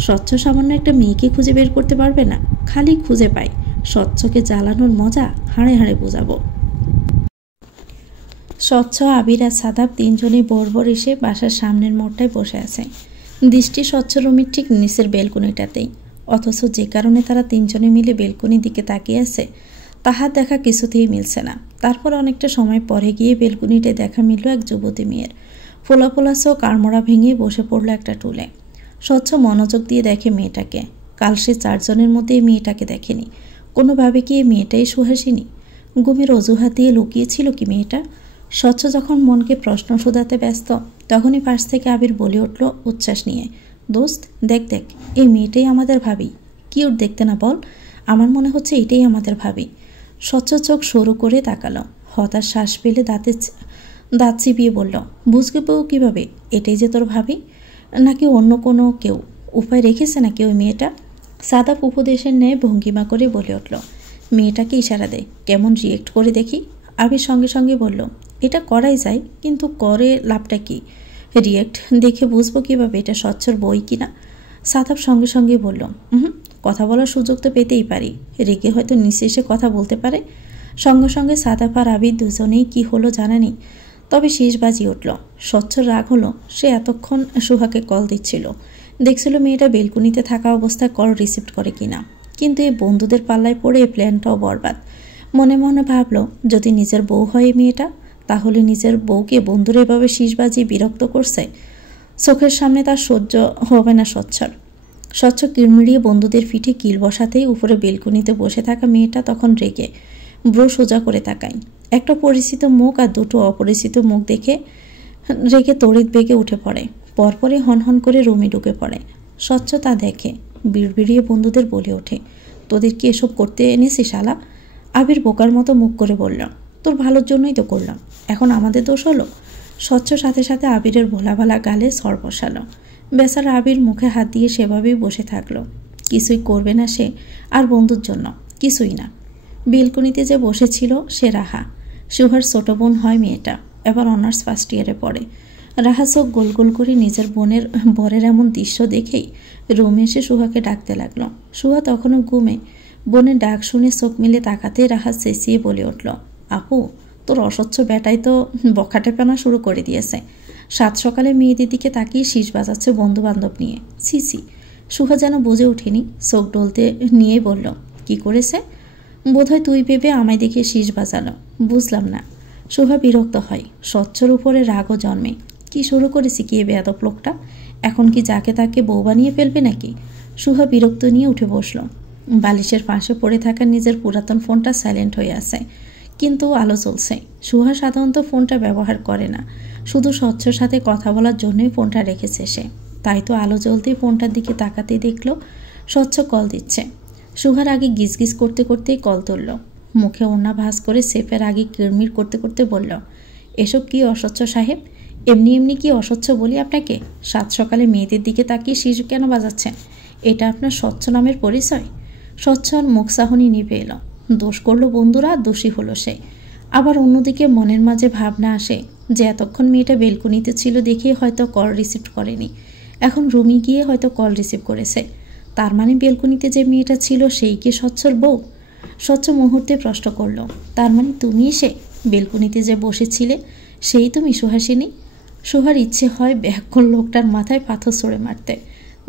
স্বচ্ছ সামান্য একটা মেয়েকে খুঁজে বের করতে পারবে না? খালি খুঁজে পাই, স্বচ্ছকে জ্বালানোর মজা হাড়ে হাড়ে বোঝাবো। স্বচ্ছ, আবির আর সাদাব 3 জনেই বর্বর এসে বাসার সামনের মোড়টায় বসে আছে। দৃষ্টি স্বচ্ছ রুমের ঠিক নিচের বেলকনিটাতেই, অথচ যে কারণে তারা 3 জনে মিলে বেলকনির দিকে তাকিয়ে আছে তাহার দেখা কিছুতেই মিলছে না। তারপর অনেকটা সময় পরে গিয়ে বেলকনিতে দেখা মিলল এক যুবতী মেয়ের। ফোলা ফোলা চোখ আড়মোড়া ভেঙে বসে পড়ল একটা টুলে। স্বচ্ছ মনোযোগ দিয়ে দেখে মেয়েটাকে। কাল সে 4 জনের মধ্যে এই মেয়েটাকে দেখেনি। কোনোভাবে কি এই মেয়েটাই সুহাসিনী? ঘুমের অজুহাত দিয়ে লুকিয়েছিল কি মেয়েটা? স্বচ্ছ যখন মনকে প্রশ্ন শোধাতে ব্যস্ত, তখনই পাশ থেকে আবির বলে উঠল উচ্ছ্বাস নিয়ে, দোস্ত দেখ দেখ, এই মেয়েটাই আমাদের ভাবি। কিউট দেখতে না বল? আমার মনে হচ্ছে এটাই আমাদের ভাবি। স্বচ্ছ চোখ সরু করে তাকালো, হতাশ শ্বাস পেলে দাঁত চিপিয়ে বলল, বুঝবে বউ কীভাবে এটাই যে তোর ভাবি? নাকি অন্য কোনো কেউ উপায় রেখেছে নাকি ওই মেয়েটা? সাদাব উপদেশের ন্যায় ভঙ্গিমা করে বলে উঠল, মেয়েটাকে ইশারা দে, কেমন রিয়েক্ট করে দেখি। আবির সঙ্গে সঙ্গে বলল, এটা করাই যায়, কিন্তু করে লাভটা কি? রিয়েক্ট দেখে বুঝবো কীভাবে এটা স্বচ্ছর বই কিনা? সাদাব সঙ্গে সঙ্গে বলল, কথা বলার সুযোগ তো পেতেই পারি, রেগে হয়তো নিচে এসে কথা বলতে পারে। সঙ্গে সঙ্গে সাদাব আর আবির দুজনেই কি হলো জানা নেই, তবে শেষ বাজি উঠল। স্বচ্ছর রাগ হলো, সে এতক্ষণ সুহাকে কল দিচ্ছিল, দেখছিল মেয়েটা বেলকুনিতে থাকা অবস্থায় কল রিসিভ করে কিনা। কিন্তু এই বন্ধুদের পাল্লায় পড়ে এই প্ল্যানটাও বরবাদ। মনে মনে ভাবল, যদি নিজের বউ হয় এই মেয়েটা, তাহলে নিজের বউকে বন্ধুরা এভাবে শীষ বাজিয়ে বিরক্ত করছে, চোখের সামনে তার সহ্য হবে না স্বচ্ছর। স্বচ্ছ কিড়মিড়িয়ে বন্ধুদের পিঠে কিল বসাতেই উপরে বেলকুনিতে বসে থাকা মেয়েটা তখন রেগে ব্রো সোজা করে তাকায়। একটা পরিচিত মুখ আর 2টো অপরিচিত মুখ দেখে রেগে তড়িৎ বেগে উঠে পড়ে, পরপরই হনহন করে রুমে ঢুকে পড়ে। স্বচ্ছ তা দেখে বিড়বিড়িয়ে বন্ধুদের বলে ওঠে, তোদের কি এসব করতে এনেছি শালা? আবির বোকার মতো মুখ করে বলল, তোর ভালোর জন্যই তো করলাম, এখন আমাদের দোষ হলো? স্বচ্ছ সাথে সাথে আবিরের ভোলাভালা গালে সর বসালো। বেচারা আবির মুখে হাত দিয়ে সেভাবেই বসে থাকলো। কিছুই করবে না সে, আর বন্ধুর জন্য কিছুই না। বেলকনিতে যে বসেছিল সে রাহা। সুহার ছোট বোন হয় মেয়েটা, এবার অনার্স ফার্স্ট ইয়ারে পড়ে। রাহা চোখ গোল গোল করে নিজের বরের এমন দৃশ্য দেখেই রুমে এসে সুহাকে ডাকতে লাগলো। সুহা তখনও ঘুমে। বোনের ডাক শুনে চোখ মিলে তাকাতে রাহা চেঁচিয়ে বলে উঠল, আপু, তোর অস্বচ্ছ বেটাই তো বখাটেপনা শুরু করে দিয়েছে। সাত সকালে মেয়েদের দিকে তাকিয়ে শীষ বাজাচ্ছে বন্ধু বান্ধব নিয়ে। ছি। সুহা যেন বুঝে উঠেনি, চোখ ডলতে নিয়েই বলল, কি করেছে? বোধহয় তুই ভেবে আমায় দেখে শীষ বাজালো। বুঝলাম না। সুহা বিরক্ত হয়, স্বচ্ছর উপরে রাগও জন্মে। কি শুরু করেছি কি এ বেয়াদব লোকটা? এখন কি যাকে তাকে বউ বানিয়ে ফেলবে নাকি? সুহা বিরক্ত নিয়ে উঠে বসল। বালিশের পাশে পড়ে থাকা নিজের পুরাতন ফোনটা সাইলেন্ট হয়ে আছে, কিন্তু আলো চলছে। সুহা সাধারণত ফোনটা ব্যবহার করে না, শুধু স্বচ্ছর সাথে কথা বলার জন্যই ফোনটা রেখেছে সে। তাই তো আলো জ্বলতেই ফোনটার দিকে তাকাতেই দেখল স্বচ্ছ কল দিচ্ছে। সুহার আগে গিজগিজ করতে করতেই কল তুলল। মুখে ওড়না ভাঁজ করে সেফের আগে কিরমির করতে করতে বলল, এসব কি অস্বচ্ছ সাহেব? এমনি এমনি কি অস্বচ্ছ বলি আপনাকে? সাত সকালে মেয়েদের দিকে তাকিয়ে শিশু কেন বাজাচ্ছেন? এটা আপনার স্বচ্ছ নামের পরিচয়? স্বচ্ছর মুখ চাহনি নিভে এলো। দোষ করলো বন্ধুরা, দোষী হলো সে। আবার অন্যদিকে মনের মাঝে ভাবনা আসে যে এতক্ষণ মেয়েটা বেলকনিতে ছিল দেখে হয়তো কল রিসিভ করেনি, এখন রুমে গিয়ে হয়তো কল রিসিভ করেছে। তার মানে বেলকনিতে যে মেয়েটা ছিল সেই কি স্বচ্ছর বউ? স্বচ্ছ মুহূর্তে প্রশ্ন করল, তার মানে তুমিই সে? বেলকনিতে যে বসেছিলে সেই তুমি সুহাসিনী? সুহার ইচ্ছে হয় ব্যাকুল লোকটার মাথায় পাথর ছড়ে মারতে।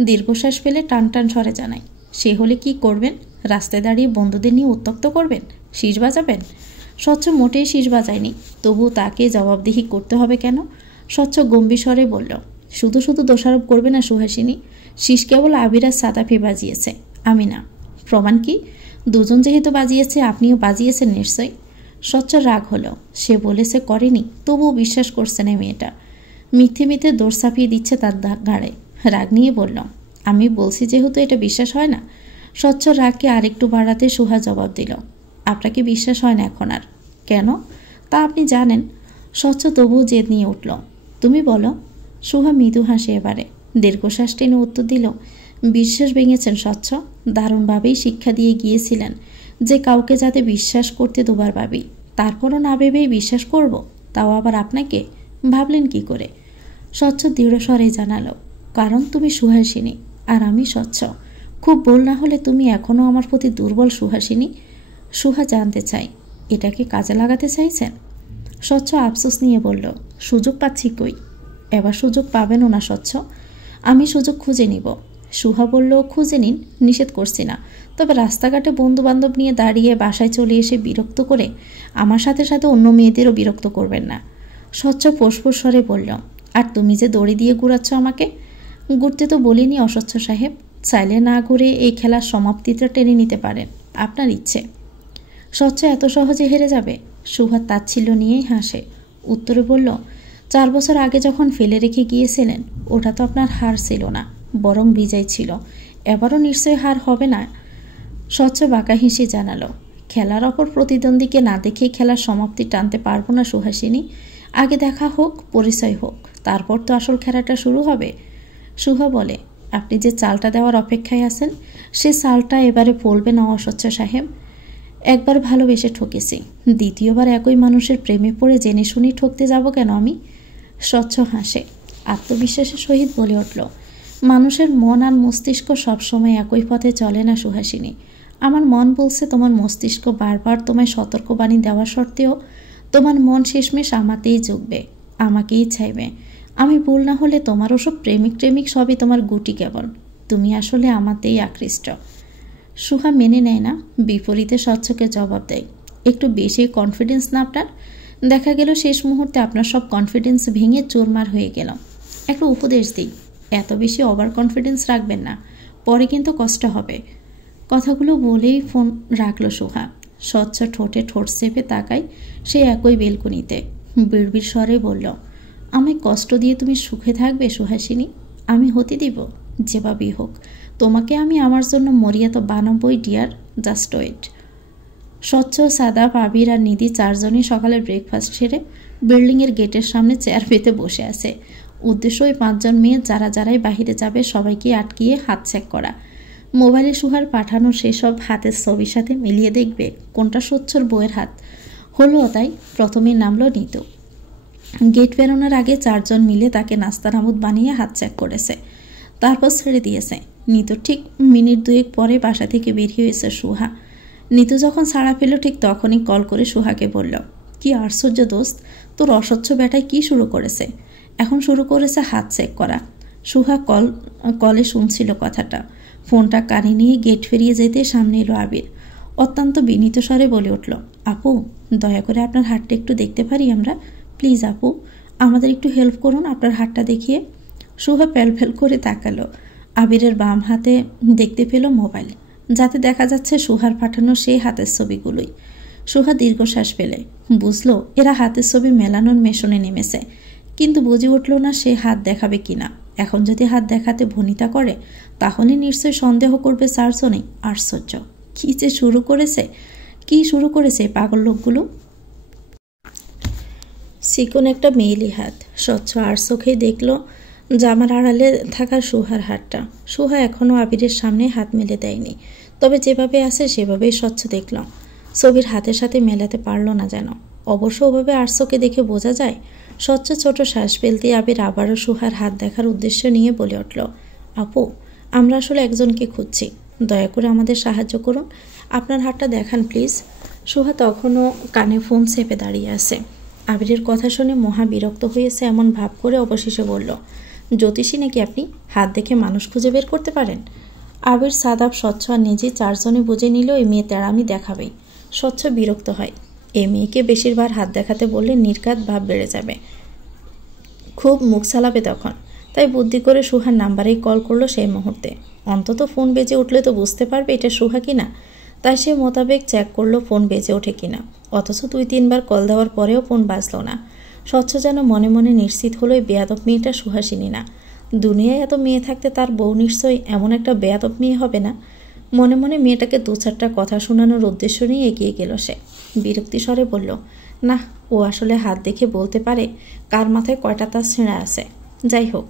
দীর্ঘশ্বাস ফেলে টান টান স্বরে জানায়, সে হলে কি করবেন? রাস্তায় দাঁড়িয়ে বন্ধুদের নিয়ে উত্তক্ত করবেন? শীষ বাজাবেন? স্বচ্ছ মোটেই শীষ বাজায়নি, তবু তাকে জবাবদিহি করতে হবে কেন? স্বচ্ছ গম্ভীর স্বরে বলল, শুধু শুধু দোষারোপ করবে না সুহাসিনী। শীষ কেবল আবিরাজ সাদাফি বাজিয়েছে, আমি না। প্রমাণ কি? দুজন যেহেতু বাজিয়েছে, আপনিও বাজিয়েছেন নিশ্চয়ই। স্বচ্ছ রাগ হলো। সে বলেছে করেনি, তবুও বিশ্বাস করছে না মেয়েটা। মিথ্যে মিথ্যে দোষ চাপিয়ে দিচ্ছে তার ঘাড়ে। রাগ নিয়ে বলল, আমি বলছি যেহেতু এটা বিশ্বাস হয় না। স্বচ্ছ রাগকে আরেকটু বাড়াতে সুহা জবাব দিল, আপনাকে বিশ্বাস হয় না এখন আর? কেন? তা আপনি জানেন। স্বচ্ছ তবুও জেদ নিয়ে উঠল, তুমি বলো। সুহা মৃদু হাসে এবারে। দীর্ঘশ্বাস টেনে উত্তর দিল, বিশ্বাস ভেঙেছেন স্বচ্ছ। দারুণভাবেই শিক্ষা দিয়ে গিয়েছিলেন যে কাউকে যাতে বিশ্বাস করতে দুবার ভাবি, তারপরও না ভেবেই বিশ্বাস করব, তাও আবার আপনাকে। ভাবলেন কি করে? স্বচ্ছ দৃঢ় স্বরে জানালো, কারণ তুমি সুহাসিনী আর আমি স্বচ্ছ। খুব ভুল না হলে তুমি এখনও আমার প্রতি দুর্বল সুহাসিনী। সুহা জানতে চাই, এটাকে কাজে লাগাতে চাইছেন? স্বচ্ছ আফসোস নিয়ে বলল, সুযোগ পাচ্ছি কই? এবার সুযোগ পাবেনও না স্বচ্ছ, আমি সুযোগ খুঁজে নিব। সুহা বলল, খুঁজে নিন, নিষেধ করছি না, তবে রাস্তাঘাটে বন্ধু বান্ধব নিয়ে দাঁড়িয়ে বাসায় চলে এসে বিরক্ত করে আমার সাথে সাথে অন্য মেয়েদেরও বিরক্ত করবেন না। স্বচ্ছ ফোঁস স্বরে বলল, আর তুমি যে দড়ি দিয়ে ঘুরাচ্ছ আমাকে? ঘুরতে তো বলিনি অস্বচ্ছ সাহেব, চাইলে না ঘুরে এই খেলার সমাপ্তিটা টেনে নিতে পারেন, আপনার ইচ্ছে। স্বচ্ছ এত সহজে হেরে যাবে? সুহা তাচ্ছিল্য নিয়েই হাসে। উত্তরে বলল, 4 বছর আগে যখন ফেলে রেখে গিয়েছিলেন ওটা তো আপনার হার ছিল না, বরং বিজয় ছিল। এবারও নিশ্চয়ই হার হবে না। স্বচ্ছ বাঁকা হেসে জানালো, খেলার অপর প্রতিদ্বন্দ্বীকে না দেখেই খেলার সমাপ্তি টানতে পারবো না সুহাসিনী। আগে দেখা হোক, পরিচয় হোক, তারপর তো আসল খেলাটা শুরু হবে। সুহা বলে, আপনি যে চালটা দেওয়ার অপেক্ষায় আছেন সে চালটা এবারে পড়বে না অস্বচ্ছ সাহেব। একবার ভালোবেসে ঠকেছি, দ্বিতীয়বার একই মানুষের প্রেমে পড়ে জেনে শুনি ঠকতে যাব কেন আমি? স্বচ্ছ হাসে, আত্মবিশ্বাসের সহিত বলে উঠল, মানুষের মন আর মস্তিষ্ক সবসময় একই পথে চলে না সুহাসিনী। আমার মন বলছে তোমার মস্তিষ্ক বারবার তোমায় সতর্কবাণী দেওয়া সত্ত্বেও তোমার মন শেষমেশ আমাতেই ঝুঁকবে, আমাকেই চাইবে। আমি ভুল না হলে তোমার ওসব প্রেমিক সবই তোমার গুটি কেবল, তুমি আসলে আমাতেই আকৃষ্ট। সুহা মেনে নেয় না, বিপরীতে স্বচ্ছকে জবাব দেয়, একটু বেশি কনফিডেন্স না আপনার? দেখা গেল শেষ মুহূর্তে আপনার সব কনফিডেন্স ভেঙে চুরমার হয়ে গেল। একটা উপদেশ দিই, এত বেশি ওভার কনফিডেন্স রাখবেন না, পরে কিন্তু কষ্ট হবে। কথাগুলো বলেই ফোন রাখল সুহা। স্বচ্ছ ঠোঁটে ঠোঁট চেপে তাকায় সে একই বেলকনিতে। বিড়বিড় স্বরে বলল, আমায় কষ্ট দিয়ে তুমি সুখে থাকবে সুহাসিনী? আমি হতে দিব, যেভাবেই হোক। তোমাকে আমি আমার জন্য মরিয়া তো বানাবই ডিয়ার, জাস্ট ওয়েট। স্বচ্ছ, সাদা, আবির আর নিধি 4জনই সকালে ব্রেকফাস্ট সেরে বিল্ডিংয়ের গেটের সামনে চেয়ার পেতে বসে আছে। উদ্দেশ্য ওই 5 জন মেয়ে যারাই বাহিরে যাবে সবাইকে আটকিয়ে হাত চেক করা। মোবাইলে সুহার পাঠানো সেসব হাতের ছবির সাথে মিলিয়ে দেখবে কোনটা সচ্ছর বউয়ের হাত। হলো তাই প্রথমেই নামলো নিতু। গেট বেরোনোর আগে 4 জন মিলে তাকে নাস্তানাবুদ বানিয়ে হাত চেক করেছে, তারপর ছেড়ে দিয়েছে। নিতুর ঠিক মিনিট 2 পরে বাসা থেকে বেরিয়ে হয়েছে সুহা। নিতু যখন ছাড়া পেল ঠিক তখনই কল করে সুহাকে বলল, কি আশ্চর্য দোস্ত, তোর অস্বচ্ছ বেটায় কি শুরু করেছে? এখন শুরু করেছে হাত চেক করা। সুহা কলে শুনছিল কথাটা। ফোনটা কানে নিয়ে গেট ফিরিয়ে যেতে সামনে এলো আবির। অত্যন্ত বিনীত স্বরে বলে উঠল, আপু দয়া করে আপনার হাতটা একটু দেখতে পারি আমরা? প্লিজ আপু, আমাদের একটু হেল্প করুন আপনার হাতটা দেখিয়ে। সুহা ফেল করে তাকালো। আবিরের বাম হাতে দেখতে পেল মোবাইল, যাতে দেখা যাচ্ছে সুহার পাঠানো সেই হাতের ছবিগুলোই। সুহা দীর্ঘশ্বাস পেলে বুঝলো এরা হাতের ছবি মেলানোর মেশনে নেমেছে, কিন্তু বুঝে উঠল না সে হাত দেখাবে কিনা। এখন যদি হাত দেখাতে ভনিতা করে তাহলে নিশ্চয়ই সন্দেহ করবে 4 জনেই। আশ্চর্য, কি যে শুরু করেছে পাগল লোকগুলো। চিকন একটা মেয়েলি হাত, স্বচ্ছ আর চোখে দেখল জামার আড়ালে থাকা সুহার হাতটা। সুহা এখনো আবিরের সামনে হাত মেলে দেয়নি, তবে যেভাবে আছে সেভাবেই স্বচ্ছ দেখল। ছবির হাতের সাথে মেলাতে পারল না যেন। অবশ্য ওভাবে আর চোখে দেখে বোঝা যায়। স্বচ্ছ ছোট শ্বাস ফেলতে আবির আবারও সুহার হাত দেখার উদ্দেশ্য নিয়ে বলে উঠল, আপু আমরা আসলে একজনকে খুঁজছি, দয়া করে আমাদের সাহায্য করুন, আপনার হাতটা দেখান প্লিজ। সুহা তখনও কানে ফোন চেপে দাঁড়িয়ে আছে। আবিরের কথা শুনে মহা বিরক্ত হয়েছে এমন ভাব করে অবশেষে বলল, জ্যোতিষী নাকি আপনি? হাত দেখে মানুষ খুঁজে বের করতে পারেন? আবির সাদাব স্বচ্ছ আর নিজে 4 জনে বুঝে নিল এই মেয়ে তেড়ামি দেখাবেই। স্বচ্ছ বিরক্ত হয়। এই মেয়েকে বেশিরভাগ হাত দেখাতে বললে নির্ঘাত ভাব বেড়ে যাবে, খুব মুখ চালাবে তখন। তাই বুদ্ধি করে সুহার নাম্বারেই কল করলো সেই মুহূর্তে। অন্তত ফোন বেজে উঠলে তো বুঝতে পারবে এটা সুহা কিনা। তাই সে মোতাবেক চেক করলো ফোন বেজে ওঠে কিনা। অথচ 2-3 বার কল দেওয়ার পরেও ফোন বাজল না। স্বচ্ছ যেন মনে মনে নিশ্চিত হলো এই বেয়াদব মেয়েটা সুহাসিনী না। দুনিয়ায় এত মেয়ে থাকতে তার বউ নিশ্চয়ই এমন একটা বেয়াদব মেয়ে হবে না। মনে মনে মেয়েটাকে 2-4টা কথা শোনানোর উদ্দেশ্য নিয়ে এগিয়ে গেল সে। বিরক্তি স্বরে বলল, না ও আসলে হাত দেখে বলতে পারে কার মাথায় কয়টা তার ছেঁড়া আছে। যাই হোক,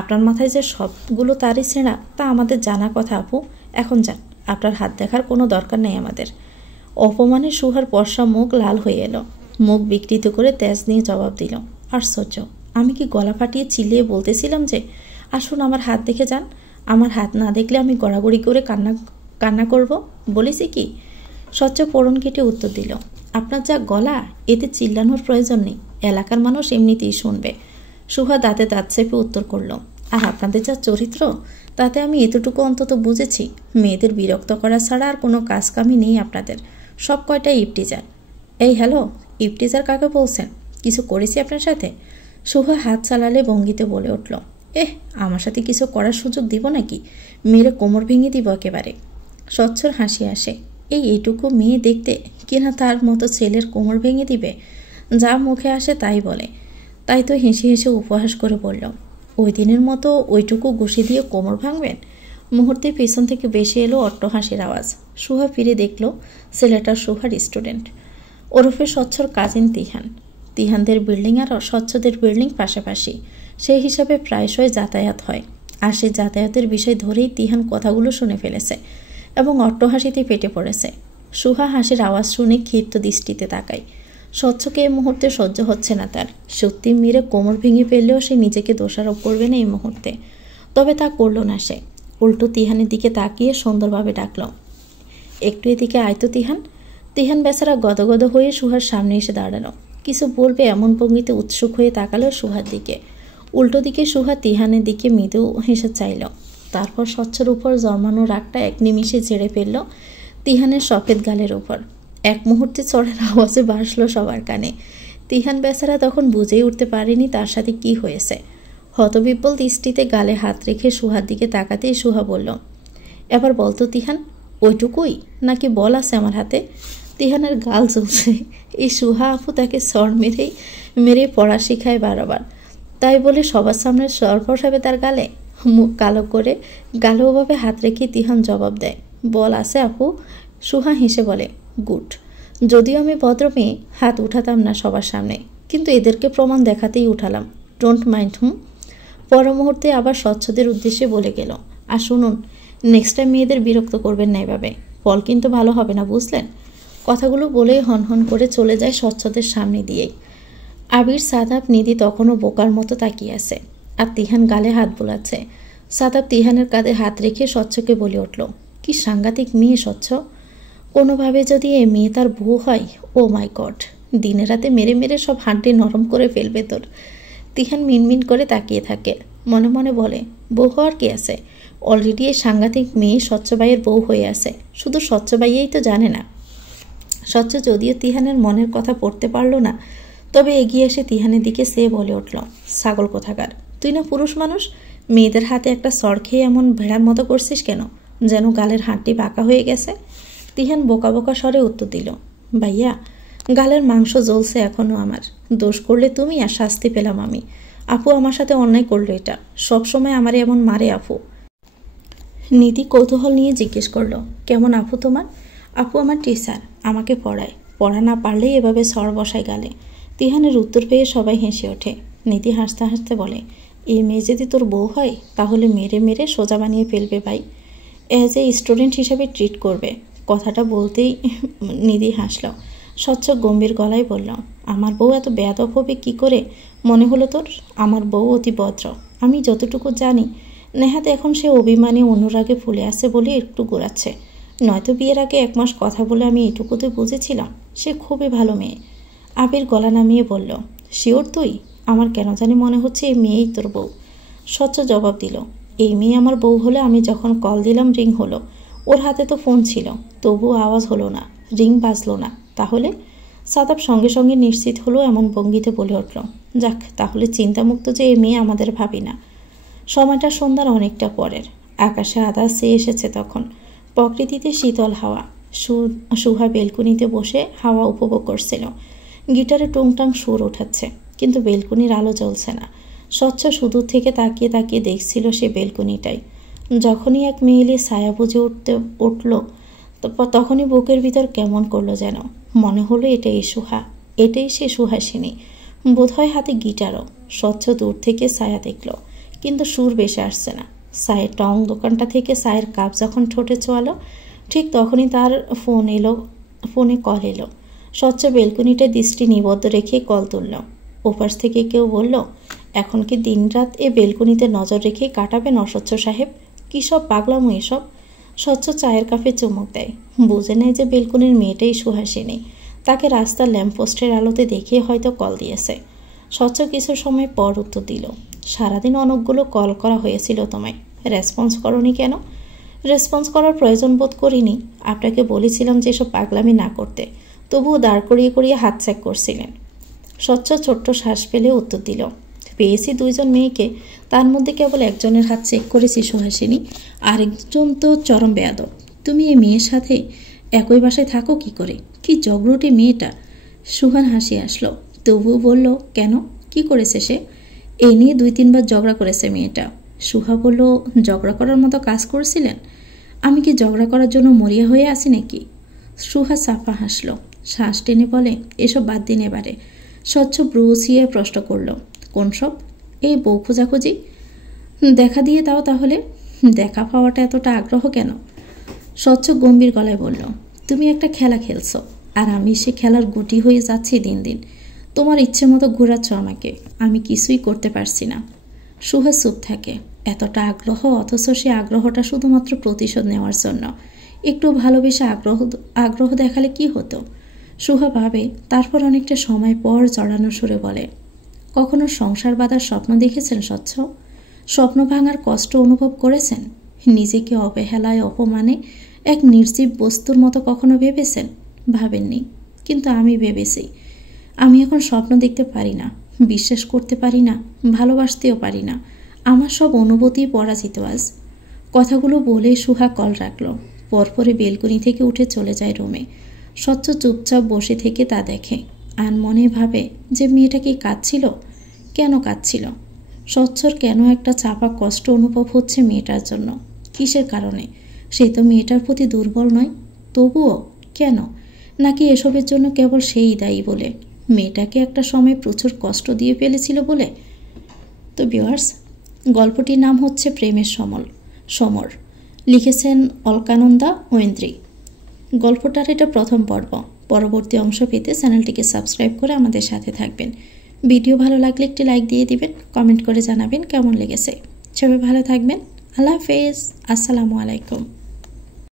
আপনার মাথায় যে সবগুলো তারই ছেঁড়া তা আমাদের জানা কথা আপু। এখন যান, আপনার হাত দেখার কোনো দরকার নেই আমাদের। অপমানে সুহার পর্ষা মুখ লাল হয়ে এলো। মুখ বিকৃত করে তেজ নিয়ে জবাব দিল, আশ্চর্য, আমি কি গলা ফাটিয়ে চিল্লিয়ে বলতেছিলাম যে আসুন আমার হাত দেখে যান? আমার হাত না দেখলে আমি গড়াগড়ি করে কান্না করব বলেছি কি? স্বচ্ছ পরন কেটে উত্তর দিল, আপনার যা গলা, এতে চিল্লানোর প্রয়োজন নেই, এলাকার মানুষ এমনিতেই শুনবে। সুহা দাঁতে দাঁত চেপে উত্তর করল, আর আপনাদের যা চরিত্র তাতে আমি এতটুকু অন্তত বুঝেছি, মেয়েদের বিরক্ত করা ছাড়া আর কোনো কাজকামই নেই আপনাদের। সব কয়টাই ইপটিজার। এই হ্যালো, ইপটিজার কাকে বলছেন? কিছু করেছি আপনার সাথে? সুহা হাত চালালে ভঙ্গিতে বলে উঠল, আমার সাথে কিছু করার সুযোগ দিব নাকি? মেরে কোমর ভেঙে দিব একেবারে। স্বচ্ছর হাসি আসে, এইটুকু মেয়ে দেখতে কিনা তার মতো ছেলের কোমর ভেঙে দিবে? যা মুখে আসে তাই বলে। তাই তো হেসে হেসে উপহাস করে বলল, ওই দিনের মতো ওইটুকু ঘুষি দিয়ে কোমর ভাঙবেন? মুহূর্তে পেছন থেকে বেশি এলো অট্টহাসির আওয়াজ। সুহা ফিরে দেখল ছেলেটা সুহার স্টুডেন্ট, ওরফে স্বচ্ছর কাজিন তিহান। তিহানদের বিল্ডিং আর স্বচ্ছদের বিল্ডিং পাশাপাশি, সেই হিসাবে প্রায়শই যাতায়াত হয়। আর সেই যাতায়াতের বিষয় ধরেই তিহান কথাগুলো শুনে ফেলেছে এবং অট্টহাসিতে পেটে পড়েছে। সুহা হাসির আওয়াজ শুনে ক্ষিপ্ত দৃষ্টিতে তাকায়। স্বচ্ছকে এই মুহূর্তে সহ্য হচ্ছে না তার। সত্যি মেরে কোমর ভেঙে ফেললেও সে নিজেকে দোষারোপ করবে না এই মুহূর্তে। তবে তা করল না সে। উল্টো তিহানের দিকে তাকিয়ে সুন্দরভাবে ডাকল, একটু এদিকে আয় তো তিহান। তিহান বেচারা গদগদ হয়ে সুহার সামনে এসে দাঁড়ালো। কিছু বলবে এমন ভঙ্গিতে উৎসুক হয়ে তাকালো সুহার দিকে। উল্টো দিকে সুহা তিহানের দিকে মৃদু হেসে চাইল। তারপর স্বচ্ছর উপর জন্মানো রাগটা এক নিমিষে ঝেড়ে ফেলল তিহানের সফেদ গালের উপর। এক মুহূর্তে চড়ের আওয়াজে বাসলো সবার কানে। তিহান বেচারা তখন বুঝেই উঠতে পারেনি তার সাথে কি হয়েছে। হতবিহ্বল দৃষ্টিতে গালে হাত রেখে সুহার দিকে তাকাতেই সুহা বলল, এবার বলতো তিহান, ওইটুকুই নাকি বল আছে আমার হাতে? তিহানের গাল জ্বলছে। এই সুহা আপু তাকে সর মেরে পড়া শিখায় বারবার। তাই বলে সবার সামনে সর বসাবে তার গালে? মুখ কালো করে গালোভাবে হাত রেখে তিহান জবাব দেয়, বল আছে আপু। সুহা হেসে বলে, গুড। যদিও আমি ভদ্র মেয়ে, হাত উঠাতাম না সবার সামনে, কিন্তু এদেরকে প্রমাণ দেখাতেই উঠালাম। Don't mind. পর মুহূর্তে আবার স্বচ্ছদের উদ্দেশ্যে বলে গেল, আর শুনুন, নেক্সট টাইম মেয়েদের বিরক্ত করবেন না এভাবে, ফল কিন্তু ভালো হবে না, বুঝলেন? কথাগুলো বলেই হনহন করে চলে যায় স্বচ্ছদের সামনে দিয়েই। আবির, সাদাব, নিধি তখনও বোকার মতো তাকিয়ে আছে, আর তিহান গালে হাত বোলাচ্ছে। সাদাব তিহানের কাঁধে হাত রেখে স্বচ্ছকে বলে উঠল, কি সাংঘাতিক মেয়ে স্বচ্ছ, কোনোভাবে যদি এ মেয়ে তার বউ হয়, ও মাই গড, দিনে রাতে মেরে মেরে সব হাড্ডি নরম করে ফেলবে তোর। তিহান মিনমিন করে তাকিয়ে থাকে, মনে মনে বলে, বউ হওয়ার কি আছে, অলরেডি এই সাংঘাতিক মেয়ে স্বচ্ছবাইয়ের বউ হয়ে আছে, শুধু স্বচ্ছবাইয়েই তো জানে না। স্বচ্ছ যদিও তিহানের মনের কথা পড়তে পারল না, তবে এগিয়ে এসে তিহানের দিকে সে বলে উঠল, ছাগল কোথাকার, তুই না পুরুষ মানুষ, মেয়েদের হাতে একটা সর খেয়ে এমন ভেড়ার মতো করছিস কেন, যেন গালের হাড়টি বাঁকা হয়ে গেছে। তিহান বোকা বোকা স্বরে উত্তর দিল, ভাইয়া, গালের মাংস জ্বলছে এখনো আমার, দোষ করলে তুমি আর শাস্তি পেলাম আমি। আপু আমার সাথে অন্যায় করলো, এটা সবসময় আমারে এমন মারে আপু। নীতি কৌতূহল নিয়ে জিজ্ঞেস করলো, কেমন আপু তোমার? আপু আমার টিচার, আমাকে পড়ায়, পড়া না পারলেই এভাবে সর বসায় গালে। তিহানের উত্তর পেয়ে সবাই হেসে ওঠে। নীতি হাসতে হাসতে বলে, এই মেয়ে যদি তোর বউ হয় তাহলে মেরে মেরে সোজা বানিয়ে ফেলবে ভাই, অ্যাজ এ স্টুডেন্ট হিসাবে ট্রিট করবে। কথাটা বলতেই নিধি হাসল। স্বচ্ছ গম্ভীর গলায় বলল, আমার বউ এত বেয়াদব হবে কি করে মনে হলো তোর? আমার বউ অতি ভদ্র, আমি যতটুকু জানি। নেহাত এখন সে অভিমানে অনুরাগে ফুলে আছে বলে একটু গোড়াচ্ছে, নয়তো বিয়ের আগে 1 মাস কথা বলে আমি এটুকুতে বুঝেছিলাম সে খুবই ভালো মেয়ে। আবির গলা নামিয়ে বলল, শিওর তুই? আমার কেন জানি মনে হচ্ছে এই মেয়েই তোর বউ। স্বচ্ছ জবাব দিল, এই মেয়ে আমার বউ হলে আমি যখন কল দিলাম রিং হলো, ওর হাতে তো ফোন ছিল, তবুও আওয়াজ হলো না, রিং বাজলো না, তাহলে? সাদাব সঙ্গে সঙ্গে নিশ্চিত হলো এমন ভঙ্গিতে বলে উঠল, যাক, তাহলে চিন্তামুক্ত যে এই মেয়ে আমাদের ভাবি না। সময়টা সন্ধ্যার অনেকটা পরের, আকাশে আধা চেয়ে এসেছে তখন, প্রকৃতিতে শীতল হাওয়া। সুহা বেলকুনিতে বসে হাওয়া উপভোগ করছিল, গিটারে টুংটাং সুর ওঠাচ্ছে, কিন্তু বেলকুনির আলো জ্বলছে না। স্বচ্ছ সুদূর থেকে তাকিয়ে তাকিয়ে দেখছিল সে বেলকুনিটাই। যখনই এক মেয়েলি ছায়া বুঝে উঠল তখনই বুকের ভিতর কেমন করলো যেন, মনে হলো এটাই সুহা, এটাই সে সুহাসিনী, বোধহয় হাতে গিটারও। স্বচ্ছ দূর থেকে ছায়া দেখল, কিন্তু সুর বেশি আসছে না। চায়ের টং দোকানটা থেকে চায়ের কাপ যখন ঠোঁটে ছোঁয়ালো, ঠিক তখনই তার ফোনে কল এলো। স্বচ্ছ বেলকুনিতে দৃষ্টি নিবদ্ধ রেখে কল তুলল। ওপাশ থেকে কেউ বলল, এখন কি দিনরাত এ বেলকুনিতে নজর রেখে কাটাবেন অস্বচ্ছ সাহেব? কী সব পাগলামো এসব? স্বচ্ছ চায়ের কাপে চুমুক দেয়, বুঝে নেয় যে বেলকুনির মেয়েটাই সুহাসিনী, তাকে রাস্তার ল্যাম্পপোস্টের আলোতে দেখিয়ে হয়তো কল দিয়েছে। স্বচ্ছ কিছু সময় পর উত্তর দিল, সারাদিন অনেকগুলো কল করা হয়েছিল তোমায়, রেসপন্স করনি কেন? রেসপন্স করার প্রয়োজন বোধ করিনি, আপনাকে বলেছিলাম যে এসব পাগলামি না করতে, তবুও দাঁড় করিয়ে করিয়ে হাত চেক করছিলেন। স্বচ্ছ ছোট্ট শ্বাস ফেলে উত্তর দিল, পেয়েছি 2 জন মেয়েকে, তার মধ্যে কেবল একজনের হাত চেক করেছি সুহাসিনী, আরেকজন তো চরম বেয়াদব। তুমি এই মেয়ের সাথে একই বাসায় থাকো কি করে? কি জগরুটে মেয়েটা। সুহান হাসি আসলো, তবুও বলল, কেন, কি করেছে সে? এই নিয়ে 2-3 বার ঝগড়া করেছে মেয়েটা। সুহা বলল, ঝগড়া করার মতো কাজ করেছিলেন? আমি কি ঝগড়া করার জন্য মরিয়া হয়ে আছি নাকি? সুহা সাফা হাসল, শ্বাস টেনে বলে, এসব বাদ দিন এবারে। স্বচ্ছ ব্রুসিয়ে প্রশ্ন করল, কোন সব? এই বউ খোঁজাখুঁজি? দেখা দিয়ে দাও তাহলে। দেখা পাওয়াটা এতটা আগ্রহ কেন? স্বচ্ছ গম্ভীর গলায় বলল, তুমি একটা খেলা খেলছো, আর আমি সে খেলার গুটি হয়ে যাচ্ছি দিন দিন। তোমার ইচ্ছে মতো ঘোরাচ্ছ আমাকে, আমি কিছুই করতে পারছি না। সুহা চুপ থাকে, এতটা আগ্রহ, অথচ সে আগ্রহটা শুধুমাত্র প্রতিশোধ নেওয়ার জন্য। একটু ভালোবেসে আগ্রহ দেখালে কি হতো? সুহা ভাবে, তারপর অনেকটা সময় পর জড়ানো সুরে বলে, কখনো সংসার বাঁধার স্বপ্ন দেখেছেন স্বচ্ছ? স্বপ্ন ভাঙার কষ্ট অনুভব করেছেন? নিজেকে অবহেলায় অপমানে এক নির্জীব বস্তুর মতো কখনো ভেবেছেন? ভাবেননি, কিন্তু আমি ভেবেছি। আমি এখন স্বপ্ন দেখতে পারি না, বিশ্বাস করতে পারি না, ভালোবাসতেও পারি না। আমার সব অনুভূতি পরাজিত আজ। কথাগুলো বলে সুহা কল রাখল, পরপরে বেলকনি থেকে উঠে চলে যায় রুমে। স্বচ্ছ চুপচাপ বসে থেকে তা দেখে, আর মনে ভাবে যে মেয়েটা কি কাঁদছিল? কেন কাঁদছিল? স্বচ্ছর কেন একটা চাপা কষ্ট অনুভব হচ্ছে মেয়েটার জন্য? কিসের কারণে? সে তো মেয়েটার প্রতি দুর্বল নয়, তবুও কেন? নাকি এসবের জন্য কেবল সেই দায়ী বলে? মেয়েটাকে একটা সময় প্রচুর কষ্ট দিয়ে ফেলেছিল বলে। তো ভিউয়ার্স, গল্পটির নাম হচ্ছে প্রেমের সমর। লিখেছেন অলকানন্দা ঐন্দ্রী। গল্পটার এটা প্রথম পর্ব। পরবর্তী অংশ পেতে চ্যানেলটিকে সাবস্ক্রাইব করে আমাদের সাথে থাকবেন। ভিডিও ভালো লাগলে একটি লাইক দিয়ে দিবেন, কমেন্ট করে জানাবেন কেমন লেগেছে। সবাই ভালো থাকবেন। আল্লাহ হাফেজ। আসসালামু আলাইকুম।